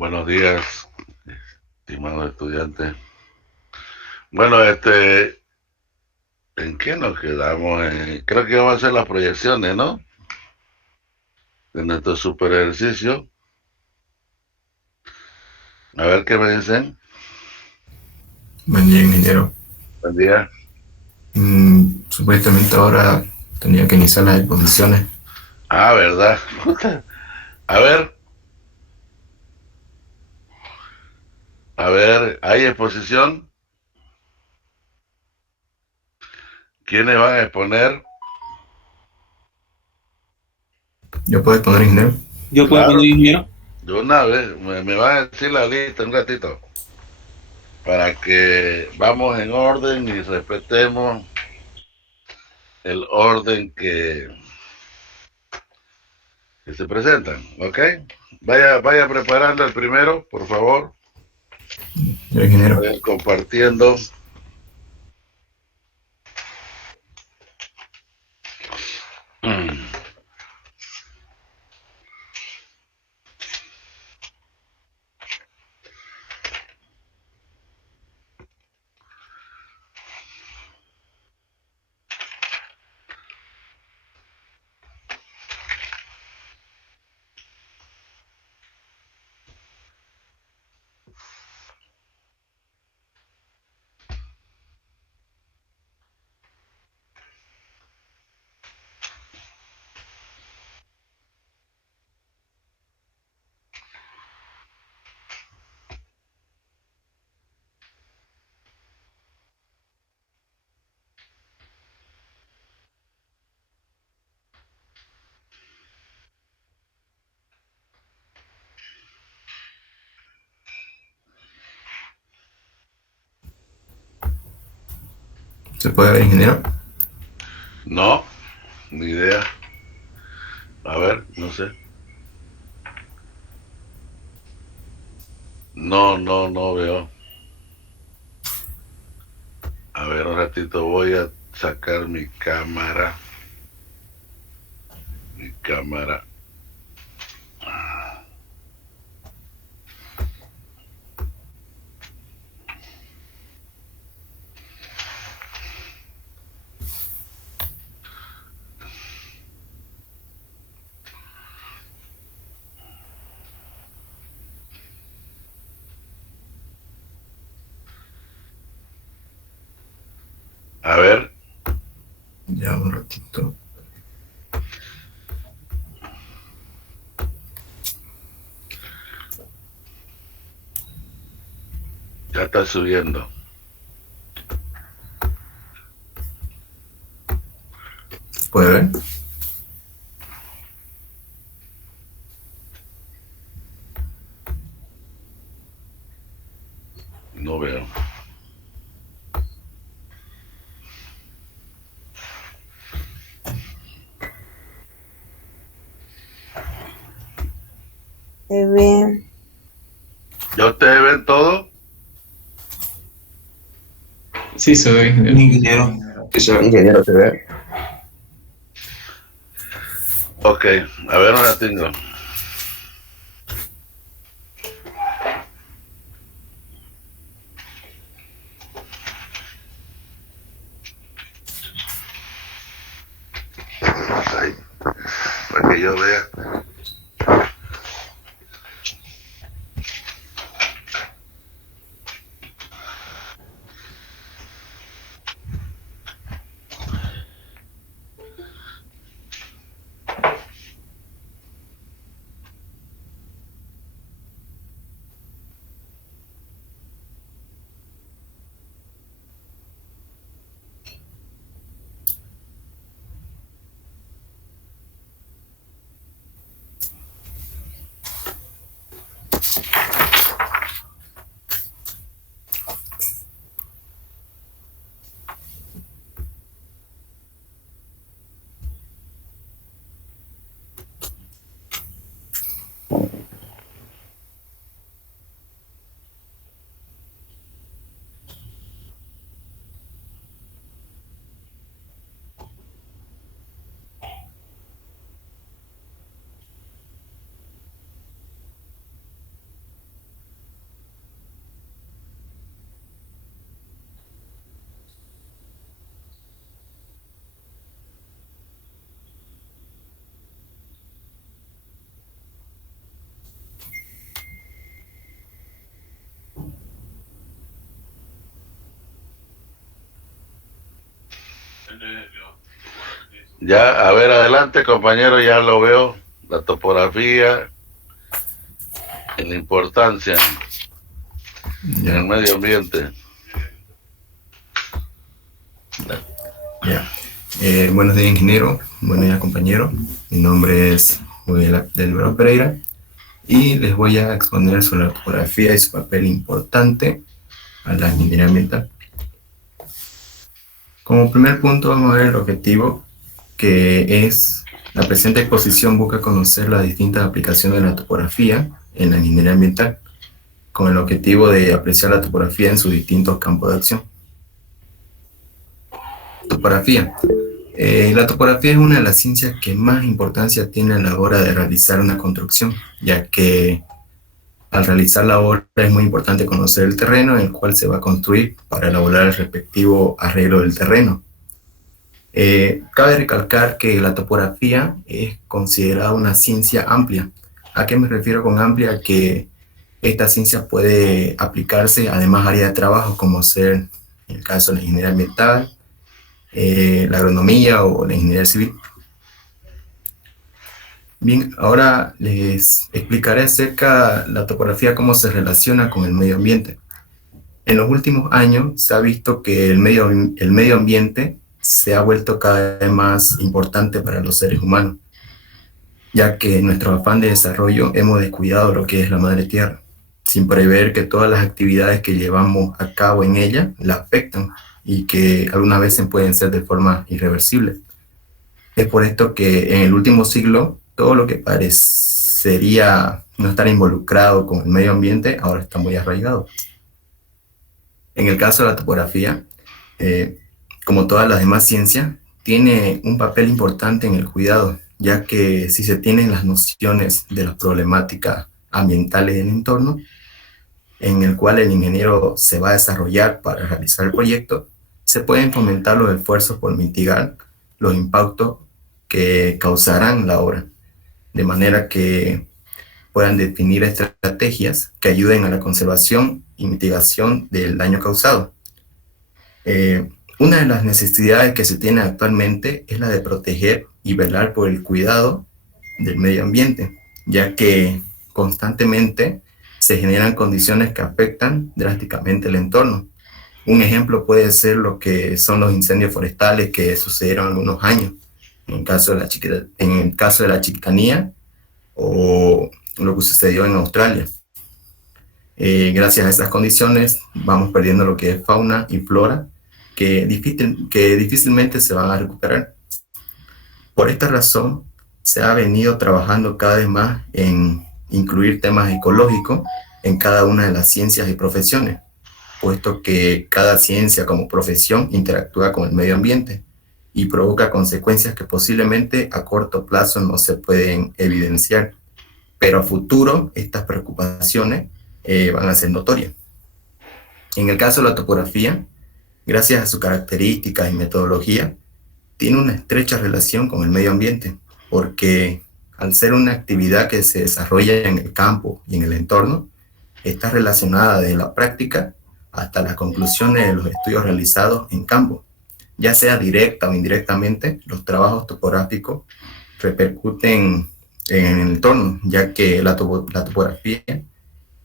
Buenos días, estimados estudiantes. Bueno, ¿en qué nos quedamos? Creo que vamos a hacer las proyecciones, ¿no? De nuestro super ejercicio. A ver qué me dicen. Buen día, ingeniero. Buen día. Supuestamente ahora tenía que iniciar las exposiciones. Ah, ¿verdad? A ver, ¿hay exposición? ¿Quiénes van a exponer? ¿Yo puedo exponer, ingeniero? Yo puedo Claro, poner ingeniero. de una vez. Me van a decir la lista un ratito. Para que vamos en orden y respetemos el orden que se presentan, ¿ok? Vaya preparando el primero, por favor. Yo, ingeniero. Vayan compartiendo. ¿Se puede ver, ingeniero? No, ni idea. A ver, no sé. No, no, no veo. A ver, un ratito voy a sacar mi cámara. Mi cámara. A ver, Ya un ratito. ya está subiendo. ¿Se puede ver? No veo. Se ve. ¿Ya ustedes ven todo? Sí, se ve, ingeniero. Ingeniero. Ingeniero, ¿se ve? Ok, a ver un ratito. Ahí, para que yo vea. Ya, a ver, adelante, compañero, ya lo veo. La topografía, en la importancia en el Ya, medio ambiente. ya. Buenos días, ingeniero. Buenos días, compañero. Mi nombre es Miguel del Vero Pereira y les voy a exponer sobre la topografía y su papel importante a la ingeniería ambiental. Como primer punto vamos a ver el objetivo, que es la presente exposición busca conocer las distintas aplicaciones de la topografía en la ingeniería ambiental, con el objetivo de apreciar la topografía en sus distintos campos de acción. Topografía. La topografía es una de las ciencias que más importancia tiene a la hora de realizar una construcción, ya que al realizar la obra es muy importante conocer el terreno en el cual se va a construir para elaborar el respectivo arreglo del terreno. Cabe recalcar que la topografía es considerada una ciencia amplia. ¿A qué me refiero con amplia? Que esta ciencia puede aplicarse a demás áreas de trabajo, como ser, en el caso de la ingeniería ambiental, la agronomía o la ingeniería civil. Bien, ahora les explicaré acerca de la topografía, cómo se relaciona con el medio ambiente. En los últimos años se ha visto que el medio ambiente se ha vuelto cada vez más importante para los seres humanos, ya que en nuestro afán de desarrollo hemos descuidado lo que es la madre tierra, sin prever que todas las actividades que llevamos a cabo en ella la afectan y que algunas veces pueden ser de forma irreversible. Es por esto que en el último siglo todo lo que parecería no estar involucrado con el medio ambiente ahora está muy arraigado. En el caso de la topografía, como todas las demás ciencias, tiene un papel importante en el cuidado, ya que si se tienen las nociones de las problemáticas ambientales del entorno, en el cual el ingeniero se va a desarrollar para realizar el proyecto, se pueden fomentar los esfuerzos por mitigar los impactos que causarán la obra, de manera que puedan definir estrategias que ayuden a la conservación y mitigación del daño causado. Una de las necesidades que se tiene actualmente es la de proteger y velar por el cuidado del medio ambiente, ya que constantemente se generan condiciones que afectan drásticamente el entorno. Un ejemplo puede ser lo que son los incendios forestales que sucedieron algunos años, en el caso de la Chiquitanía o lo que sucedió en Australia. Gracias a estas condiciones vamos perdiendo lo que es fauna y flora que difícilmente se van a recuperar. Por esta razón se ha venido trabajando cada vez más en incluir temas ecológicos en cada una de las ciencias y profesiones, puesto que cada ciencia como profesión interactúa con el medio ambiente y provoca consecuencias que posiblemente a corto plazo no se pueden evidenciar, pero a futuro estas preocupaciones van a ser notorias. En el caso de la topografía, gracias a sus características y metodología, tiene una estrecha relación con el medio ambiente, porque al ser una actividad que se desarrolla en el campo y en el entorno, está relacionada desde la práctica hasta las conclusiones de los estudios realizados en campo. Ya sea directa o indirectamente, los trabajos topográficos repercuten en el entorno, ya que la topografía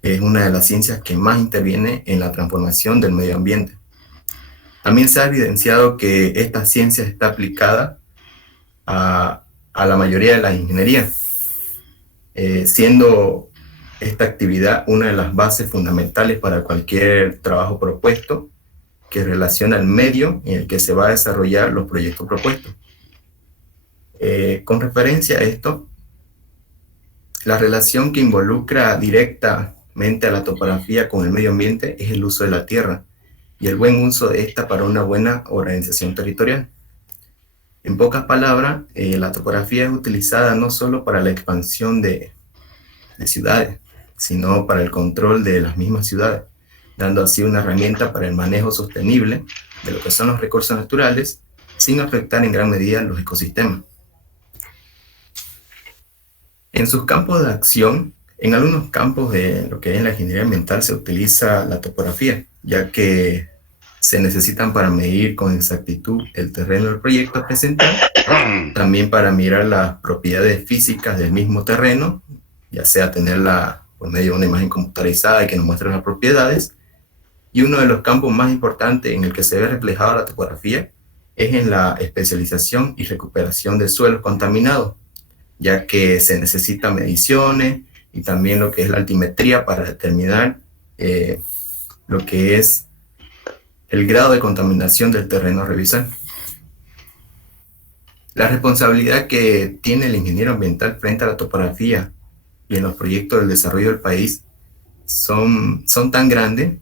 es una de las ciencias que más interviene en la transformación del medio ambiente. También se ha evidenciado que esta ciencia está aplicada a la mayoría de las ingenierías, siendo esta actividad una de las bases fundamentales para cualquier trabajo propuesto que relaciona el medio en el que se va a desarrollar los proyectos propuestos. Con referencia a esto, la relación que involucra directamente a la topografía con el medio ambiente es el uso de la tierra y el buen uso de esta para una buena organización territorial. En pocas palabras, la topografía es utilizada no solo para la expansión de ciudades, sino para el control de las mismas ciudades, dando así una herramienta para el manejo sostenible de lo que son los recursos naturales, sin afectar en gran medida los ecosistemas. En sus campos de acción, en algunos campos de lo que es la ingeniería ambiental se utiliza la topografía, ya que se necesitan para medir con exactitud el terreno del proyecto a presentar, también para mirar las propiedades físicas del mismo terreno, ya sea tenerla por medio de una imagen computarizada y que nos muestre las propiedades. Y uno de los campos más importantes en el que se ve reflejada la topografía es en la especialización y recuperación de suelos contaminados, ya que se necesitan mediciones y también lo que es la altimetría para determinar lo que es el grado de contaminación del terreno a revisar. La responsabilidad que tiene el ingeniero ambiental frente a la topografía y en los proyectos del desarrollo del país son tan grandes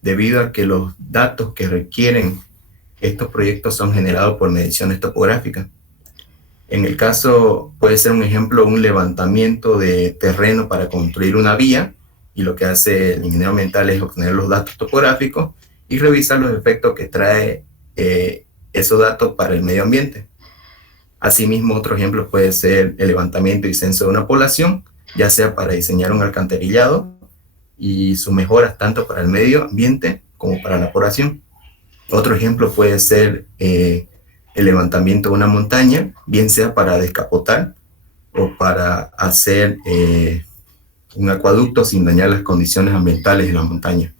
debido a que los datos que requieren estos proyectos son generados por mediciones topográficas. En el caso, puede ser un ejemplo, un levantamiento de terreno para construir una vía, y lo que hace el ingeniero ambiental es obtener los datos topográficos y revisar los efectos que trae esos datos para el medio ambiente. Asimismo, otro ejemplo puede ser el levantamiento y censo de una población, ya sea para diseñar un alcantarillado y sus mejoras tanto para el medio ambiente como para la población. Otro ejemplo puede ser el levantamiento de una montaña, bien sea para descapotar o para hacer un acueducto sin dañar las condiciones ambientales de la montaña.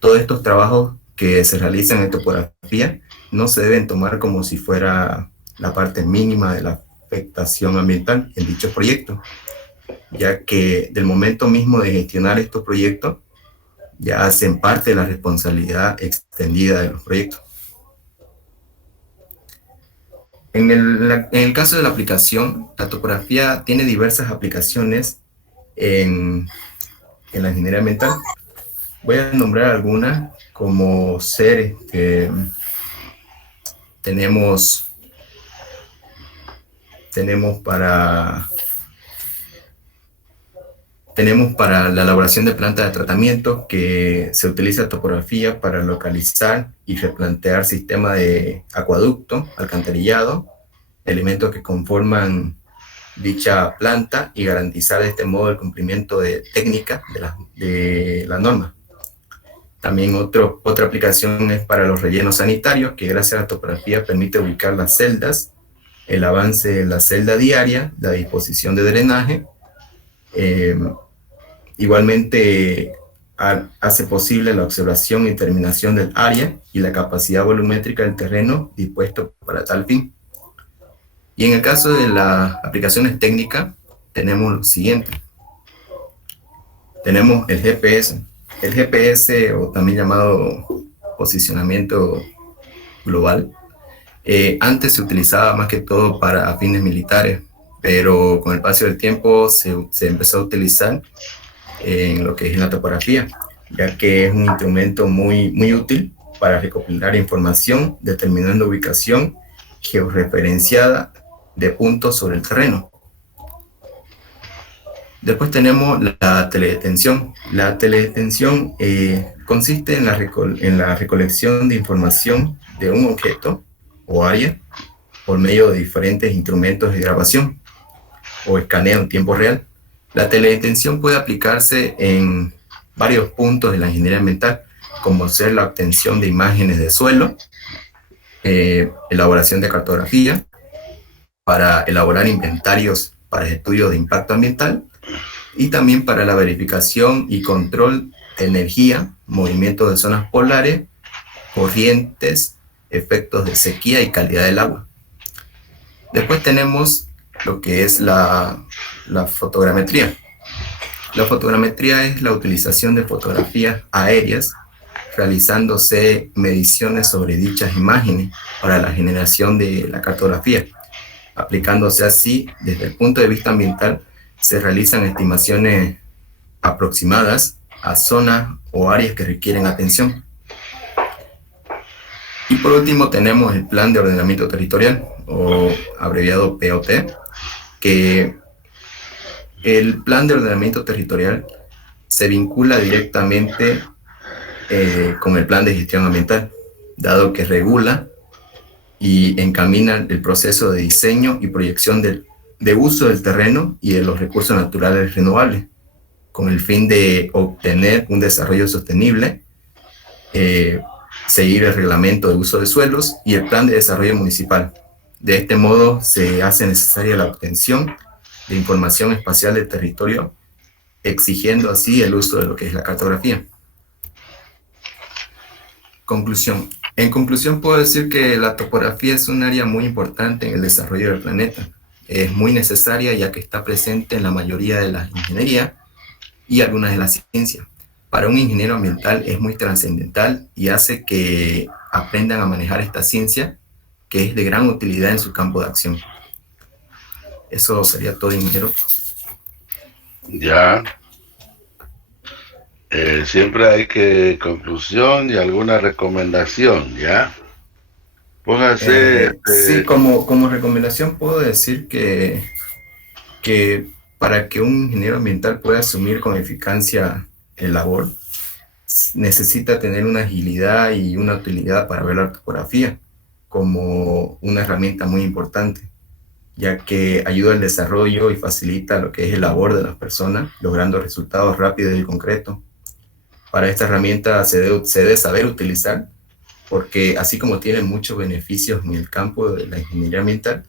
Todos estos trabajos que se realizan en topografía no se deben tomar como si fuera la parte mínima de la afectación ambiental en dicho proyecto, ya que del momento mismo de gestionar estos proyectos ya hacen parte de la responsabilidad extendida de los proyectos. En el caso de la aplicación, la topografía tiene diversas aplicaciones en la ingeniería ambiental. Voy a nombrar algunas, como ser, tenemos para la elaboración de plantas de tratamiento, que se utiliza topografía para localizar y replantear sistemas de acueducto, alcantarillado, elementos que conforman dicha planta y garantizar de este modo el cumplimiento de técnicas de la norma. También otra aplicación es para los rellenos sanitarios, que gracias a la topografía permite ubicar las celdas, el avance de la celda diaria, la disposición de drenaje. Igualmente hace posible la observación y determinación del área y la capacidad volumétrica del terreno dispuesto para tal fin. Y en el caso de las aplicaciones técnicas, tenemos lo siguiente. Tenemos el GPS. El GPS, o también llamado posicionamiento global, antes se utilizaba más que todo para fines militares, pero con el paso del tiempo se empezó a utilizar en lo que es la topografía, ya que es un instrumento muy útil para recopilar información determinando ubicación georreferenciada de puntos sobre el terreno. Después tenemos la teledetención. La teledetención consiste en la recolección de información de un objeto o área por medio de diferentes instrumentos de grabación o escaneo en tiempo real. La teledetención puede aplicarse en varios puntos de la ingeniería ambiental, como ser la obtención de imágenes de suelo, elaboración de cartografía, para elaborar inventarios para estudios de impacto ambiental, y también para la verificación y control de energía, movimiento de zonas polares, corrientes, efectos de sequía y calidad del agua. Después tenemos lo que es la fotogrametría. La fotogrametría es la utilización de fotografías aéreas, realizándose mediciones sobre dichas imágenes para la generación de la cartografía. Aplicándose así, desde el punto de vista ambiental, se realizan estimaciones aproximadas a zonas o áreas que requieren atención. Y por último tenemos el Plan de Ordenamiento Territorial, o abreviado POT, que el Plan de Ordenamiento Territorial se vincula directamente con el Plan de Gestión Ambiental, dado que regula y encamina el proceso de diseño y proyección de uso del terreno y de los recursos naturales renovables, con el fin de obtener un desarrollo sostenible seguir el reglamento de uso de suelos y el plan de desarrollo municipal. De este modo se hace necesaria la obtención de información espacial del territorio, exigiendo así el uso de lo que es la cartografía. Conclusión. En conclusión puedo decir que la topografía es un área muy importante en el desarrollo del planeta. Es muy necesaria ya que está presente en la mayoría de las ingenierías y algunas de las ciencias. Para un ingeniero ambiental es muy trascendental y hace que aprendan a manejar esta ciencia que es de gran utilidad en su campo de acción. Eso sería todo, ingeniero. Ya. Siempre hay que conclusión y alguna recomendación, ¿ya? Póngase... Sí, como recomendación puedo decir que para que un ingeniero ambiental pueda asumir con eficacia el labor, necesita tener una agilidad y una utilidad para ver la topografía como una herramienta muy importante, ya que ayuda al desarrollo y facilita lo que es el labor de las personas, logrando resultados rápidos y concretos. Para esta herramienta se debe saber utilizar, porque así como tiene muchos beneficios en el campo de la ingeniería ambiental,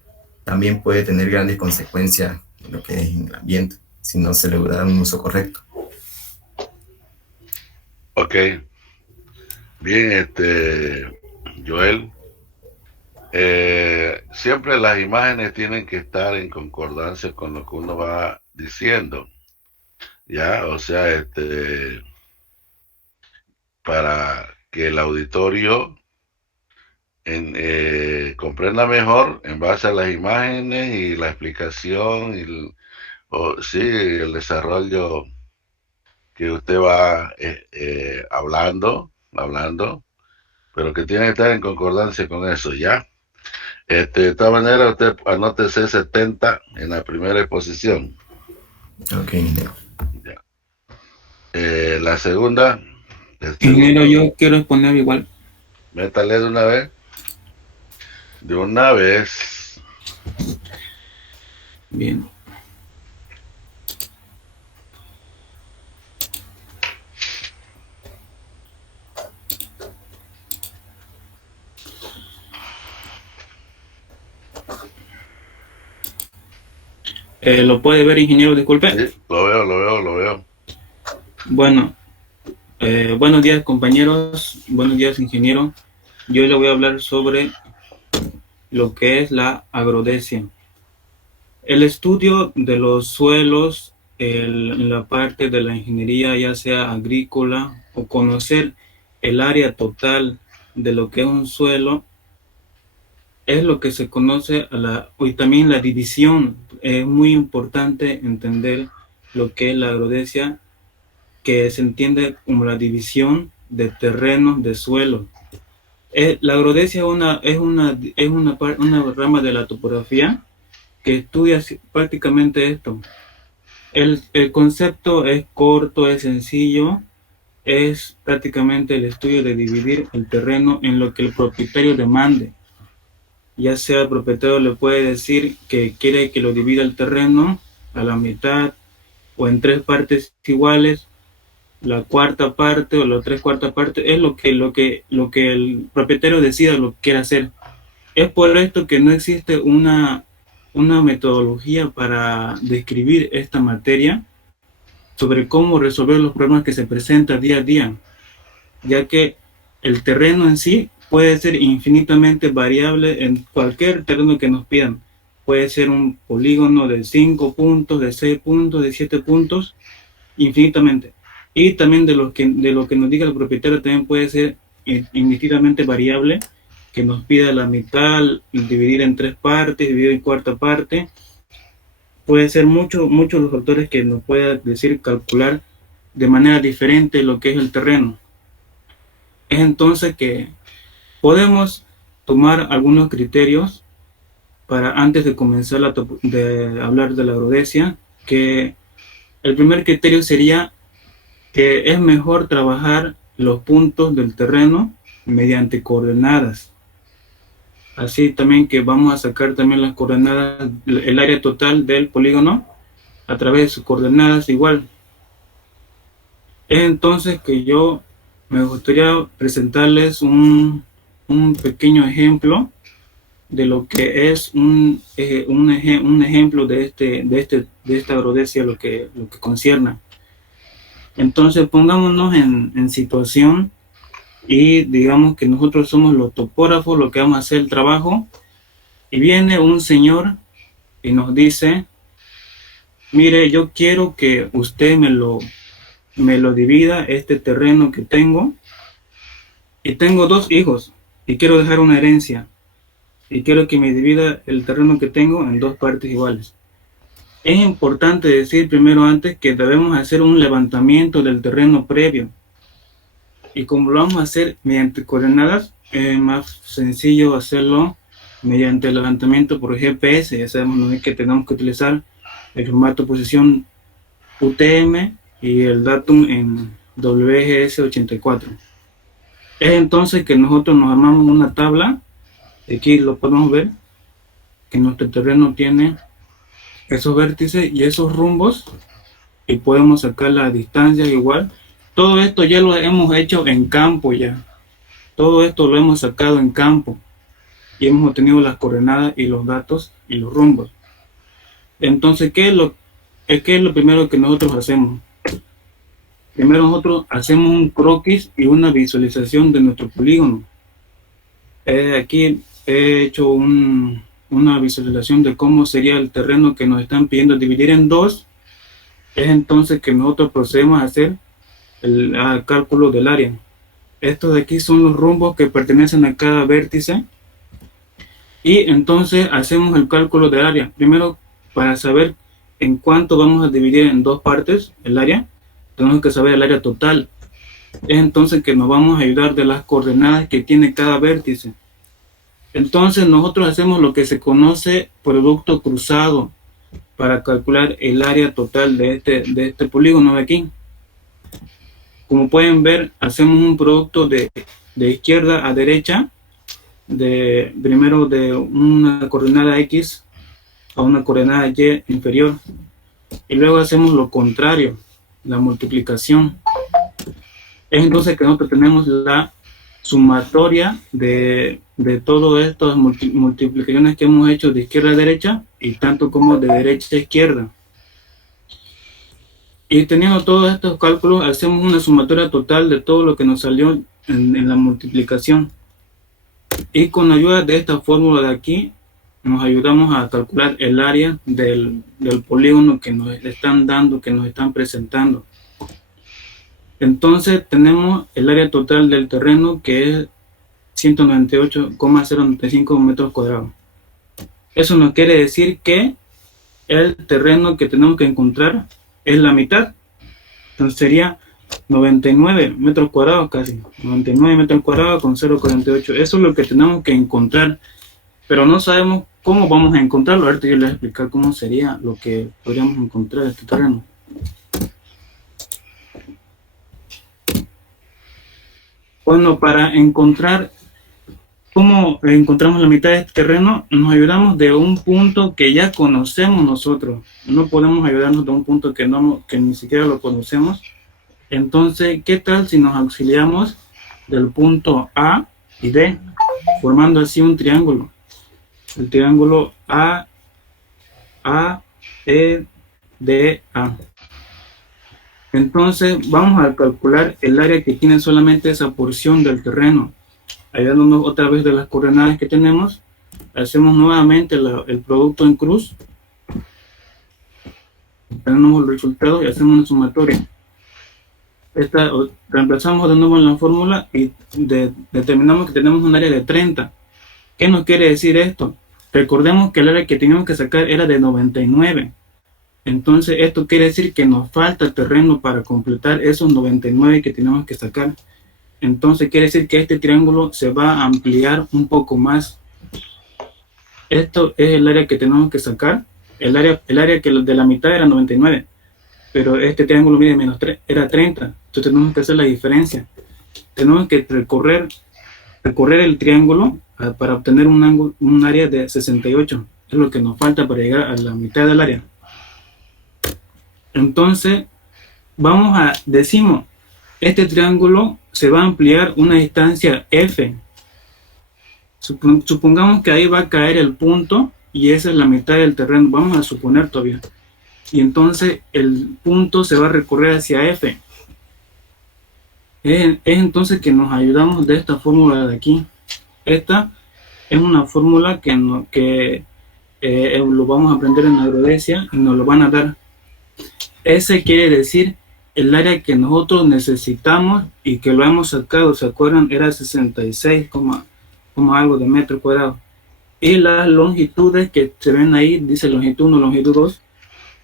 también puede tener grandes consecuencias en lo que es en el ambiente, si no se le da un uso correcto. Ok. Bien, Joel. Siempre las imágenes tienen que estar en concordancia con lo que uno va diciendo, ¿ya? O sea, para que el auditorio comprenda mejor en base a las imágenes y la explicación y sí, el desarrollo que usted va hablando, pero que tiene que estar en concordancia con eso, ¿ya? De esta manera usted anótese 70 en la primera exposición. Ok, ingeniero. Ya. La segunda... Ingeniero, yo quiero exponer igual. Métale de una vez. De una vez. Bien. ¿Lo puede ver, ingeniero? Disculpe. Sí, lo veo. Bueno, buenos días, compañeros. Buenos días, ingeniero. Yo le voy a hablar sobre lo que es la agrodesia. El estudio de los suelos en la parte de la ingeniería, ya sea agrícola, o conocer el área total de lo que es un suelo, es lo que se conoce y también la división. Es muy importante entender lo que es la agrodesia, que se entiende como la división de terrenos de suelo. La agrodesia es una rama de la topografía que estudia prácticamente esto. El concepto es corto, es sencillo, es prácticamente el estudio de dividir el terreno en lo que el propietario demande. Ya sea el propietario le puede decir que quiere que lo divida el terreno a la mitad o en 3 partes iguales, la cuarta parte o la 3/4 parte, es lo que el propietario decida lo que quiere hacer. Es por esto que no existe una metodología para describir esta materia sobre cómo resolver los problemas que se presentan día a día, ya que el terreno en sí puede ser infinitamente variable en cualquier terreno que nos pidan. Puede ser un polígono de 5 puntos, de 6 puntos, de 7 puntos, infinitamente. Y también de lo que nos diga el propietario también puede ser indistintamente variable, que nos pida la mitad, dividir en 3 partes, dividir en cuarta parte. Puede ser muchos los factores que nos pueda decir calcular de manera diferente lo que es el terreno. Es entonces que podemos tomar algunos criterios para antes de comenzar de hablar de la agrodesia, que el primer criterio sería que es mejor trabajar los puntos del terreno mediante coordenadas. Así también que vamos a sacar también las coordenadas, el área total del polígono a través de sus coordenadas igual. Es entonces que yo me gustaría presentarles un pequeño ejemplo de lo que es un ejemplo de esta agrodecia, lo que concierne. Entonces pongámonos en situación y digamos que nosotros somos los topógrafos, lo que vamos a hacer el trabajo, y viene un señor y nos dice: mire, yo quiero que usted me lo divida, este terreno que tengo, y tengo 2 hijos y quiero dejar una herencia y quiero que me divida el terreno que tengo en 2 partes iguales. Es importante decir primero antes que debemos hacer un levantamiento del terreno previo, y como lo vamos a hacer mediante coordenadas, es más sencillo hacerlo mediante el levantamiento por GPS. Ya sabemos que tenemos que utilizar el formato posición UTM y el datum en WGS84. Es entonces que nosotros nos armamos una tabla. Aquí lo podemos ver, que nuestro terreno tiene esos vértices y esos rumbos, y podemos sacar las distancias igual. Todo esto ya lo hemos hecho en campo ya. Todo esto lo hemos sacado en campo y hemos obtenido las coordenadas y los datos y los rumbos. Entonces, ¿qué es lo primero que nosotros hacemos? Primero nosotros hacemos un croquis y una visualización de nuestro polígono. Aquí he hecho una visualización de cómo sería el terreno que nos están pidiendo dividir en 2. Es entonces que nosotros procedemos a hacer el cálculo del área. Estos de aquí son los rumbos que pertenecen a cada vértice, y entonces hacemos el cálculo del área. Primero, para saber en cuánto vamos a dividir en 2 partes el área, tenemos que saber el área total. Es entonces que nos vamos a ayudar de las coordenadas que tiene cada vértice. Entonces nosotros hacemos lo que se conoce producto cruzado para calcular el área total de este polígono de aquí. Como pueden ver, hacemos un producto de izquierda a derecha, primero de una coordenada X a una coordenada Y inferior, y luego hacemos lo contrario, la multiplicación. Es entonces que nosotros tenemos la sumatoria de todas estas multiplicaciones que hemos hecho de izquierda a derecha y tanto como de derecha a izquierda. Y teniendo todos estos cálculos, hacemos una sumatoria total de todo lo que nos salió en la multiplicación. Y con la ayuda de esta fórmula de aquí, nos ayudamos a calcular el área del polígono que nos están dando, que nos están presentando. Entonces tenemos el área total del terreno, que es 198,095 metros cuadrados. Eso nos quiere decir que el terreno que tenemos que encontrar es la mitad. Entonces sería 99 metros cuadrados, casi 99 metros cuadrados con 0,48. Eso es lo que tenemos que encontrar, pero no sabemos cómo vamos a encontrarlo. Ahorita yo les voy a explicar cómo sería lo que podríamos encontrar este terreno. Bueno, para encontrar cómo encontramos la mitad de este terreno, nos ayudamos de un punto que ya conocemos nosotros. No podemos ayudarnos de un punto que ni siquiera lo conocemos. Entonces, ¿qué tal si nos auxiliamos del punto A y D, formando así un triángulo? El triángulo AEDA. Entonces, vamos a calcular el área que tiene solamente esa porción del terreno. Ayudándonos otra vez de las coordenadas que tenemos, hacemos nuevamente el producto en cruz, tenemos el resultado y hacemos una sumatoria. Reemplazamos de nuevo en la fórmula y determinamos que tenemos un área de 30. ¿Qué nos quiere decir esto? Recordemos que el área que teníamos que sacar era de 99. Entonces esto quiere decir que nos falta terreno para completar esos 99 que tenemos que sacar. Entonces quiere decir que este triángulo se va a ampliar un poco más. Esto es el área que tenemos que sacar. El área que de la mitad era 99, pero este triángulo mide menos 3, era 30. Entonces tenemos que hacer la diferencia. Tenemos que recorrer el triángulo para obtener un área de 68. Es lo que nos falta para llegar a la mitad del área. Entonces decimos, este triángulo se va a ampliar una distancia F. Supongamos que ahí va a caer el punto y esa es la mitad del terreno, vamos a suponer todavía. Y entonces el punto se va a recorrer hacia F. Es entonces que nos ayudamos de esta fórmula de aquí. Esta es una fórmula que lo vamos a aprender en agrodecia y nos lo van a dar. Ese quiere decir el área que nosotros necesitamos y que lo hemos sacado, ¿se acuerdan? Era 66, algo de metro cuadrado. Y las longitudes que se ven ahí, dice longitud 1, longitud 2,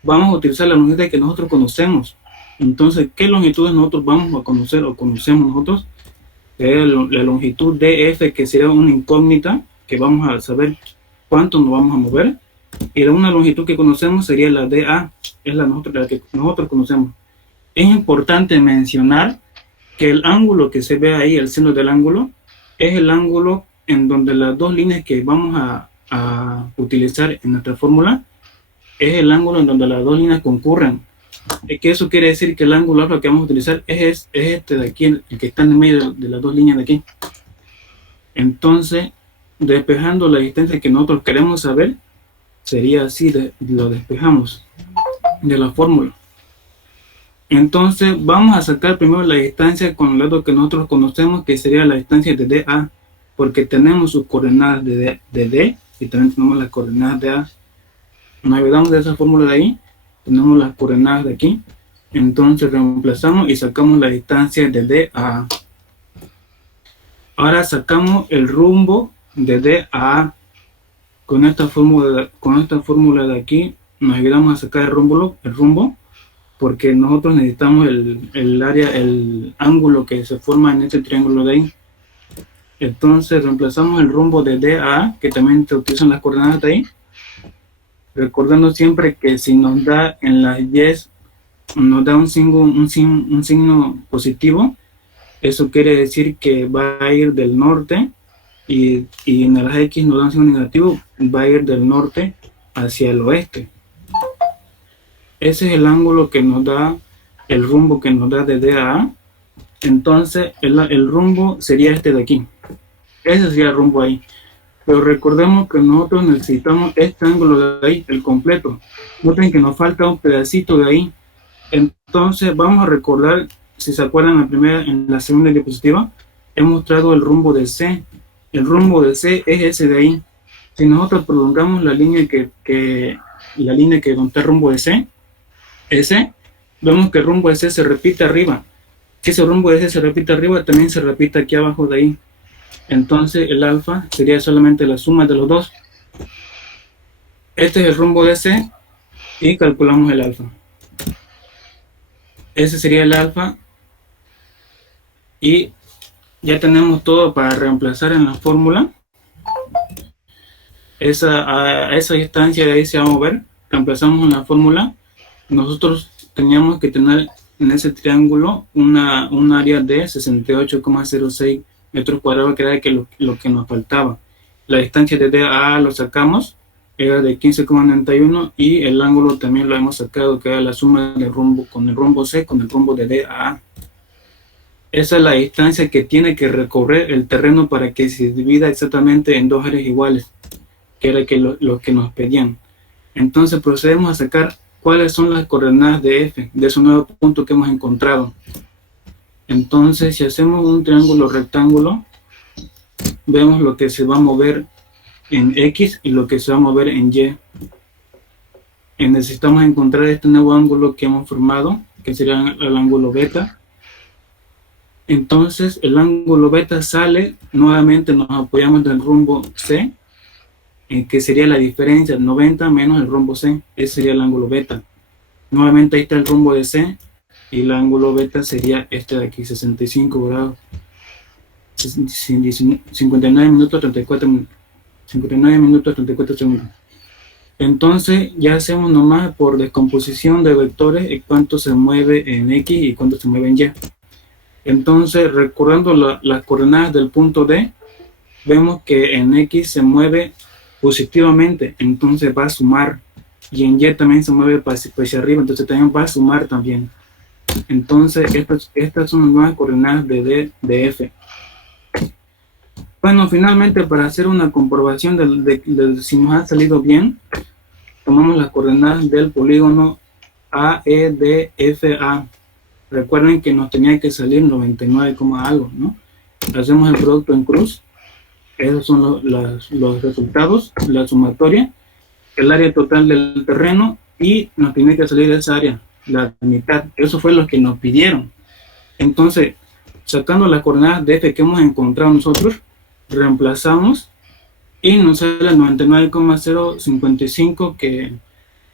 vamos a utilizar la longitud que nosotros conocemos. Entonces, ¿qué longitudes nosotros vamos a conocer o conocemos nosotros? La longitud DF, que sería una incógnita, que vamos a saber cuánto nos vamos a mover. Y una longitud que conocemos sería la DA, es la que nosotros conocemos. Es importante mencionar que el ángulo que se ve ahí, el seno del ángulo, es el ángulo en donde las dos líneas que vamos a utilizar en nuestra fórmula, es el ángulo en donde las dos líneas concurren. Que eso quiere decir que el ángulo alfa que vamos a utilizar es este de aquí, el que está en medio de las dos líneas de aquí. Entonces, despejando la distancia que nosotros queremos saber, sería así, lo despejamos de la fórmula. Entonces, vamos a sacar primero la distancia con el lado que nosotros conocemos, que sería la distancia de DA, porque tenemos sus coordenadas de D y también tenemos las coordenadas de A. Nos ayudamos de esa fórmula de ahí, tenemos las coordenadas de aquí, entonces reemplazamos y sacamos la distancia de D a A. Ahora sacamos el rumbo de D a A. Con esta fórmula de aquí nos ayudamos a sacar el rumbo, porque nosotros necesitamos el ángulo que se forma en este triángulo de ahí. Entonces reemplazamos el rumbo de D a A, que también se utilizan las coordenadas de ahí, recordando siempre que si nos da en las Y, nos da un signo positivo, eso quiere decir que va a ir del norte, y en las X nos da un signo negativo, va a ir del norte hacia el oeste. Ese es el ángulo que nos da, el rumbo que nos da de D a A. Entonces el rumbo sería este de aquí, ese sería el rumbo ahí. Pero recordemos que nosotros necesitamos este ángulo de ahí, el completo. Noten que nos falta un pedacito de ahí. Entonces vamos a recordar, si se acuerdan en la segunda diapositiva, he mostrado el rumbo de C. El rumbo de C es ese de ahí. Si nosotros prolongamos la línea que donde está el rumbo de C, ese, vemos que el rumbo de C se repite arriba. Si ese rumbo de C se repite arriba, también se repite aquí abajo de ahí. Entonces el alfa sería solamente la suma de los dos. Este es el rumbo de C y calculamos el alfa. Ese sería el alfa y ya tenemos todo para reemplazar en la fórmula. A esa distancia de ahí se va a mover. Reemplazamos en la fórmula. Nosotros teníamos que tener en ese triángulo un área de 68,06 metros cuadrados, que era lo que nos faltaba. La distancia de D a A lo sacamos, era de 15,91, y el ángulo también lo hemos sacado, que era la suma del rumbo con el rumbo C con el rumbo de D a A. Esa es la distancia que tiene que recorrer el terreno para que se divida exactamente en dos áreas iguales, que era lo que nos pedían. Entonces procedemos a sacar cuáles son las coordenadas de F, de esos nuevos puntos que hemos encontrado. Entonces, si hacemos un triángulo rectángulo, vemos lo que se va a mover en X y lo que se va a mover en Y. Necesitamos encontrar este nuevo ángulo que hemos formado, que sería el ángulo beta. Entonces, el ángulo beta sale, nuevamente nos apoyamos del rumbo C, que sería la diferencia, 90 menos el rumbo C, ese sería el ángulo beta. Nuevamente ahí está el rumbo de C, y el ángulo beta sería este de aquí, 65 grados, 59 minutos 34 segundos. Entonces ya hacemos nomás por descomposición de vectores cuánto se mueve en X y cuánto se mueve en Y. Entonces, recordando las coordenadas del punto D, vemos que en X se mueve positivamente, entonces va a sumar, y en Y también se mueve hacia arriba, entonces también va a sumar también. Entonces, estas son las nuevas coordenadas de F. Bueno, finalmente, para hacer una comprobación de si nos ha salido bien, tomamos las coordenadas del polígono AEDFA. Recuerden que nos tenía que salir 99, algo, ¿no? Hacemos el producto en cruz. Esos son los resultados, la sumatoria, el área total del terreno, y nos tiene que salir esa área, la mitad. Eso fue lo que nos pidieron. Entonces, sacando las coordenadas de F que hemos encontrado nosotros, reemplazamos y nos sale el 99,055, que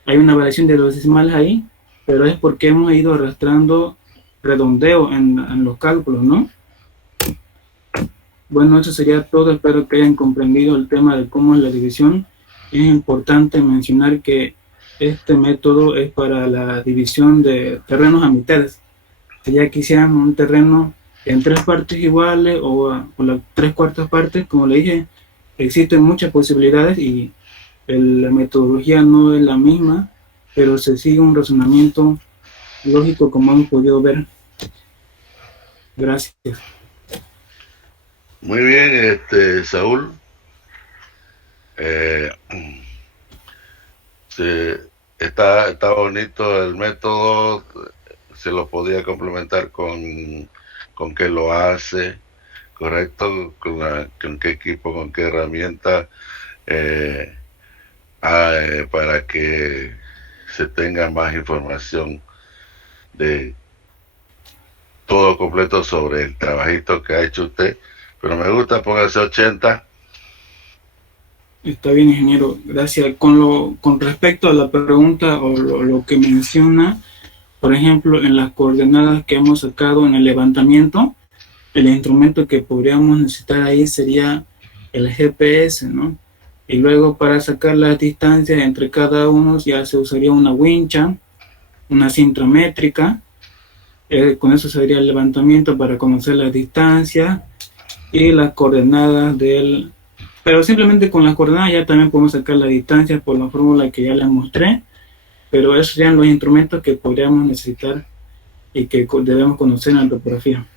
hay una variación de los decimales ahí, pero es porque hemos ido arrastrando redondeo en los cálculos, ¿no? Bueno, eso sería todo. Espero que hayan comprendido el tema de cómo es la división. Es importante mencionar que este método es para la división de terrenos a mitades. Si ya quisieran un terreno en 3 partes iguales o las 3/4 partes, como le dije, existen muchas posibilidades y la metodología no es la misma, pero se sigue un razonamiento lógico, como hemos podido ver. Gracias. Muy bien, Saúl. Está bonito el método. Se lo podía complementar con qué lo hace, correcto, con qué equipo, con qué herramienta, para que se tenga más información de todo completo sobre el trabajito que ha hecho usted. Pero me gusta, póngase 80. Está bien, ingeniero, gracias. Con respecto a la pregunta o lo que menciona, por ejemplo, en las coordenadas que hemos sacado en el levantamiento, el instrumento que podríamos necesitar ahí sería el GPS, ¿no? Y luego, para sacar las distancias entre cada uno, ya se usaría una wincha, una cinta métrica. Con eso sería el levantamiento para conocer las distancias y las coordenadas pero simplemente con las coordenadas ya también podemos sacar las distancias por la fórmula que ya les mostré. Pero esos serían los instrumentos que podríamos necesitar y que debemos conocer en la topografía.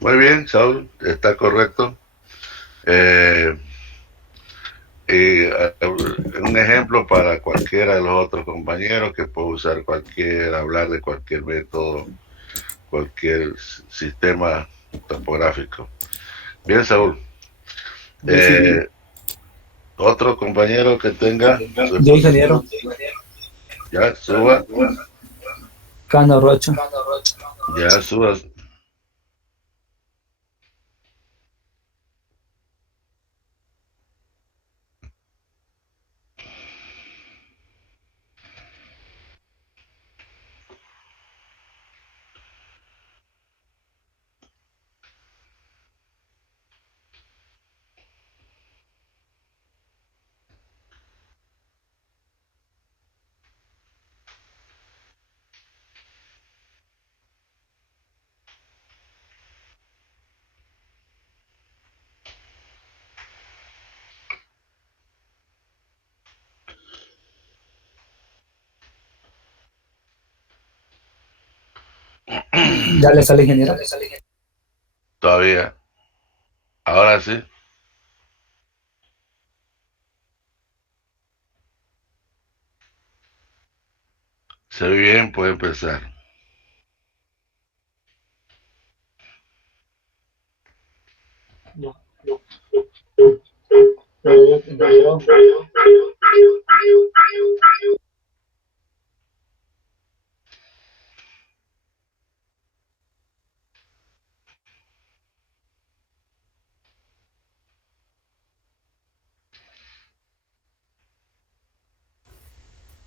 Muy bien, Saúl, está correcto. Un ejemplo para cualquiera de los otros compañeros que puede usar hablar de cualquier método, cualquier sistema topográfico. Bien, Saúl. Otro compañero que tenga. Yo, ingeniero. Ya, suba. Cano Rocha. Ya, suba. ¿Ya le sale, ingeniero? Todavía. Ahora sí. Se ve bien, puede empezar.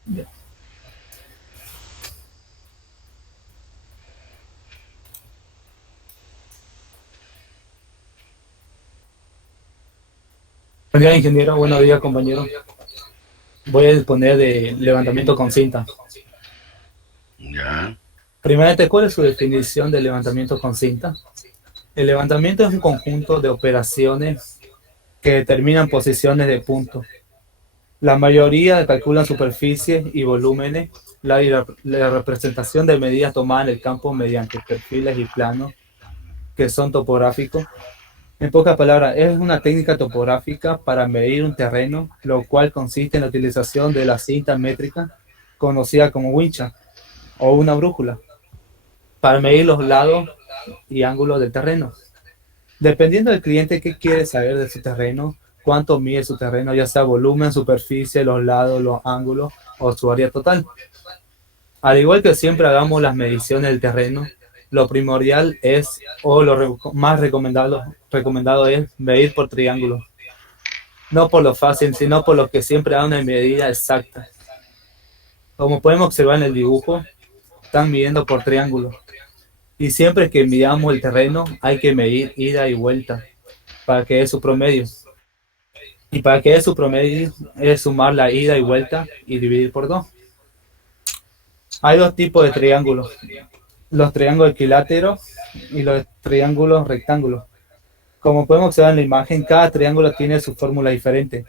Ya. Buen día, ingeniero. Buenos días, compañero. Voy a disponer de levantamiento con cinta. Ya. Primeramente, ¿cuál es su definición de levantamiento con cinta? El levantamiento es un conjunto de operaciones que determinan posiciones de puntos. La mayoría calculan superficies y volúmenes la representación de medidas tomadas en el campo mediante perfiles y planos que son topográficos. En pocas palabras, es una técnica topográfica para medir un terreno, lo cual consiste en la utilización de la cinta métrica, conocida como wincha, o una brújula, para medir los lados y ángulos del terreno. Dependiendo del cliente que quiere saber de su terreno, cuánto mide su terreno, ya sea volumen, superficie, los lados, los ángulos o su área total. Al igual que siempre hagamos las mediciones del terreno, lo primordial es, o más recomendado es medir por triángulo. No por lo fácil, sino por lo que siempre da una medida exacta. Como podemos observar en el dibujo, están midiendo por triángulo. Y siempre que midamos el terreno, hay que medir ida y vuelta para que dé su promedio. Y para que dé su promedio, es sumar la ida y vuelta y dividir por 2. Hay dos tipos de triángulos: los triángulos equiláteros y los triángulos rectángulos. Como podemos observar en la imagen, cada triángulo tiene su fórmula diferente.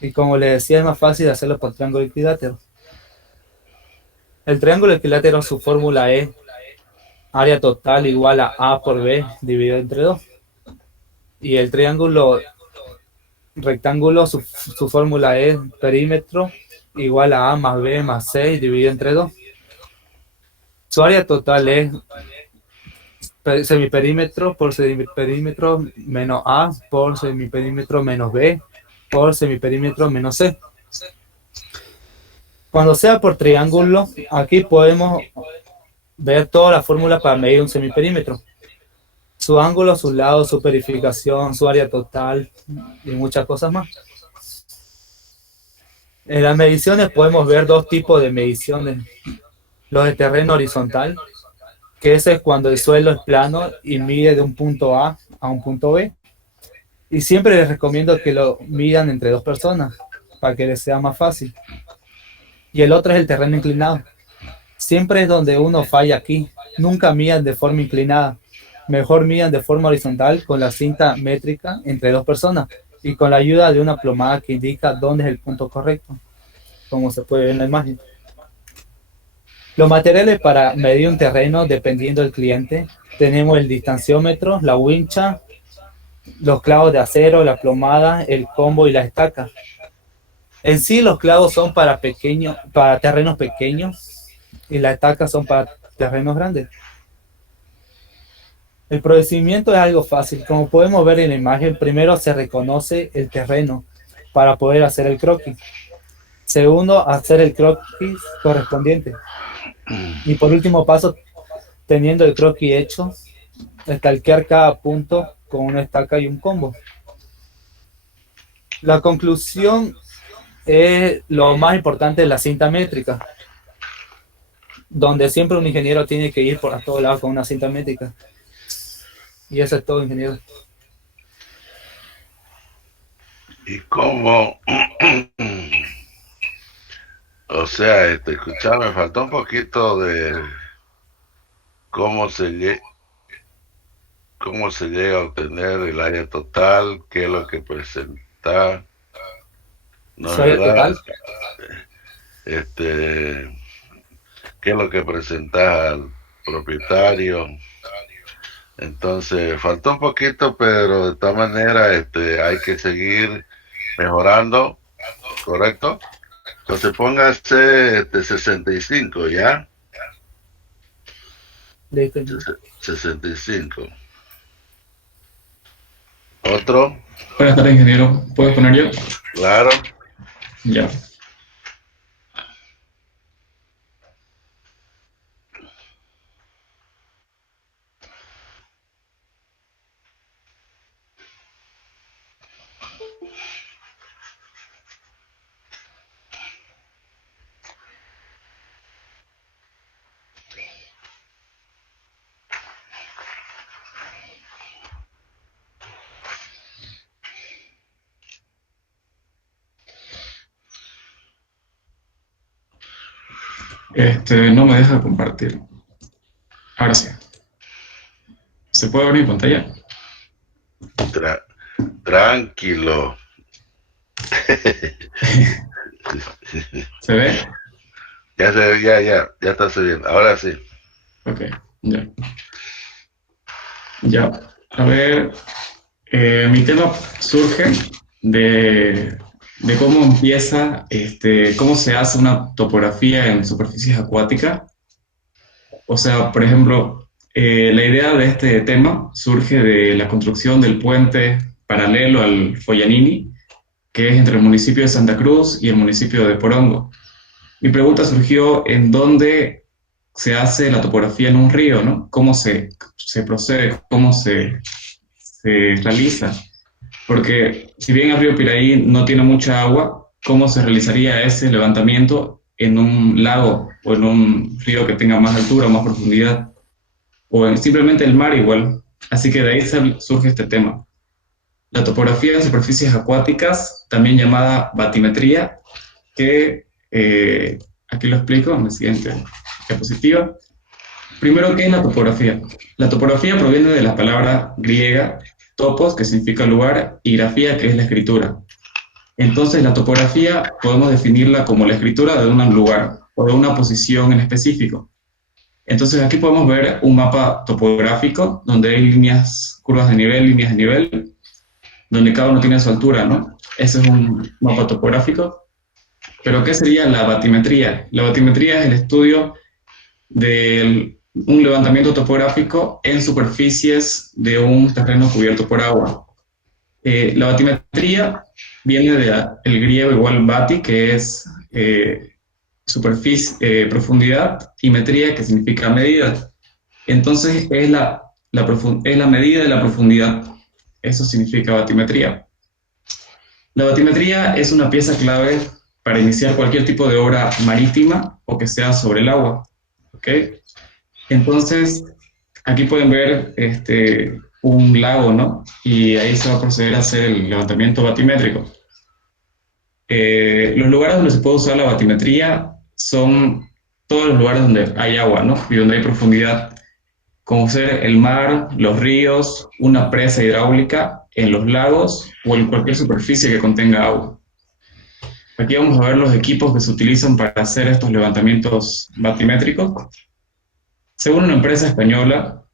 Y como les decía, es más fácil hacerlo por triángulo equilátero. El triángulo equilátero, su fórmula es área total igual a A por B dividido entre 2. Y el triángulo rectángulo, su fórmula es perímetro igual a A más B más C dividido entre 2. Su área total es semiperímetro por semiperímetro menos A por semiperímetro menos B por semiperímetro menos C. Cuando sea por triángulo, aquí podemos ver toda la fórmula para medir un semiperímetro: su ángulo, sus lados, su perificación, su área total y muchas cosas más. En las mediciones podemos ver dos tipos de mediciones: los de terreno horizontal, que ese es cuando el suelo es plano y mide de un punto A un punto B. Y siempre les recomiendo que lo midan entre 2 personas para que les sea más fácil. Y el otro es el terreno inclinado. Siempre es donde uno falla aquí. Nunca midan de forma inclinada. Mejor midan de forma horizontal con la cinta métrica entre 2 personas y con la ayuda de una plomada que indica dónde es el punto correcto, como se puede ver en la imagen. Los materiales para medir un terreno, dependiendo del cliente, tenemos el distanciómetro, la wincha, los clavos de acero, la plomada, el combo y la estaca. En sí, los clavos son para terrenos pequeños y las estacas son para terrenos grandes. El procedimiento es algo fácil. Como podemos ver en la imagen, primero se reconoce el terreno para poder hacer el croquis. Segundo, hacer el croquis correspondiente. Y por último paso, teniendo el croquis hecho, estalquear cada punto con una estaca y un combo. La conclusión es lo más importante de la cinta métrica, donde siempre un ingeniero tiene que ir por a todos lados con una cinta métrica. Y eso es todo, ingeniero. ¿Y cómo? O sea, escuchame, me faltó un poquito de cómo cómo se llega a obtener el área total, qué es lo que presenta, ¿no es ¿Su área verdad? total? Este, qué es lo que presenta al propietario. Entonces, faltó un poquito, pero de todas maneras, hay que seguir mejorando, ¿correcto? Entonces póngase 65, ¿ya? Listo. 65. ¿Otro? Buenas tardes, ingeniero. ¿Puedo poner yo? Claro. Ya. No me deja compartir. Ahora sí. ¿Se puede ver mi pantalla? Tranquilo. ¿Se ve? Ya está subiendo. Ahora sí. Ok, ya. Ya, a ver, mi tema surge de cómo empieza, cómo se hace una topografía en superficies acuáticas. O sea, por ejemplo, la idea de este tema surge de la construcción del puente paralelo al Foglianini, que es entre el municipio de Santa Cruz y el municipio de Porongo. Mi pregunta surgió en dónde se hace la topografía en un río, ¿no? ¿Cómo se procede? ¿Cómo se realiza? Porque si bien el río Piraí no tiene mucha agua, ¿cómo se realizaría ese levantamiento en un lago o en un río que tenga más altura o más profundidad? O en simplemente el mar igual. Así que de ahí surge este tema. La topografía de superficies acuáticas, también llamada batimetría, que aquí lo explico en la siguiente diapositiva. Primero, ¿qué es la topografía? La topografía proviene de la palabra griega topos, que significa lugar, y grafía, que es la escritura. Entonces, la topografía podemos definirla como la escritura de un lugar o de una posición en específico. Entonces, aquí podemos ver un mapa topográfico donde hay líneas, curvas de nivel, donde cada uno tiene su altura, ¿no? Ese es un mapa topográfico. Pero, ¿qué sería la batimetría? La batimetría es el estudio de un levantamiento topográfico en superficies de un terreno cubierto por agua. La batimetría viene del griego igual bati, que es superficie, profundidad, y metría, que significa medida. Entonces es la medida de la profundidad. Eso significa batimetría. La batimetría es una pieza clave para iniciar cualquier tipo de obra marítima o que sea sobre el agua. ¿Okay? Entonces, aquí pueden ver un lago, ¿no? Y ahí se va a proceder a hacer el levantamiento batimétrico. Los lugares donde se puede usar la batimetría son todos los lugares donde hay agua, ¿no? Y donde hay profundidad, como ser el mar, los ríos, una presa hidráulica, en los lagos o en cualquier superficie que contenga agua. Aquí vamos a ver los equipos que se utilizan para hacer estos levantamientos batimétricos. Según una empresa española,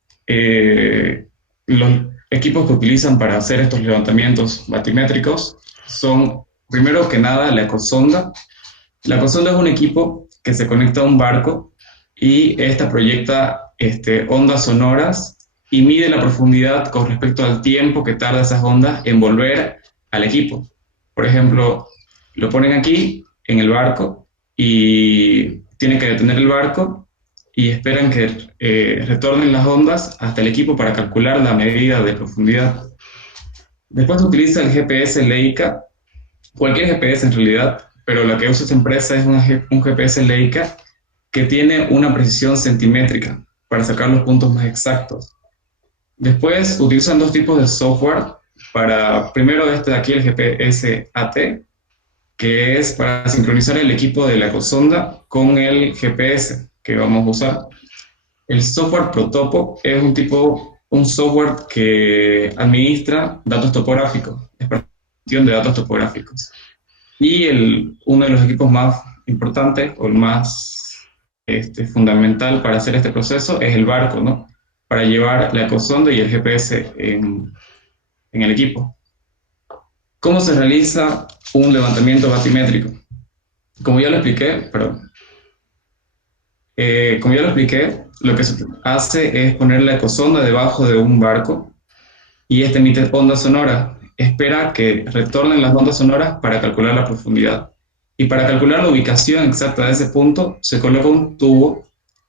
los equipos que utilizan para hacer estos levantamientos batimétricos son, primero que nada, la ecosonda. La ecosonda es un equipo que se conecta a un barco y esta proyecta ondas sonoras y mide la profundidad con respecto al tiempo que tarda esas ondas en volver al equipo. Por ejemplo, lo ponen aquí en el barco y tienen que detener el barco y esperan que retornen las ondas hasta el equipo para calcular la medida de profundidad. Después se utiliza el GPS Leica, cualquier GPS en realidad, pero la que usa esta empresa es un GPS Leica que tiene una precisión centimétrica para sacar los puntos más exactos. Después utilizan dos tipos de software primero este de aquí, el GPS AT, que es para sincronizar el equipo de la ecosonda con el GPS que vamos a usar. El software Protopo es un software que administra datos topográficos, es para gestión de datos topográficos. Y uno de los equipos más importantes, o el más fundamental para hacer este proceso, es el barco, ¿no? Para llevar la ecosonda y el GPS en el equipo. ¿Cómo se realiza un levantamiento batimétrico? Como ya lo expliqué, lo que se hace es poner la ecosonda debajo de un barco y emite ondas sonoras. Espera que retornen las ondas sonoras para calcular la profundidad. Y para calcular la ubicación exacta de ese punto, se coloca un tubo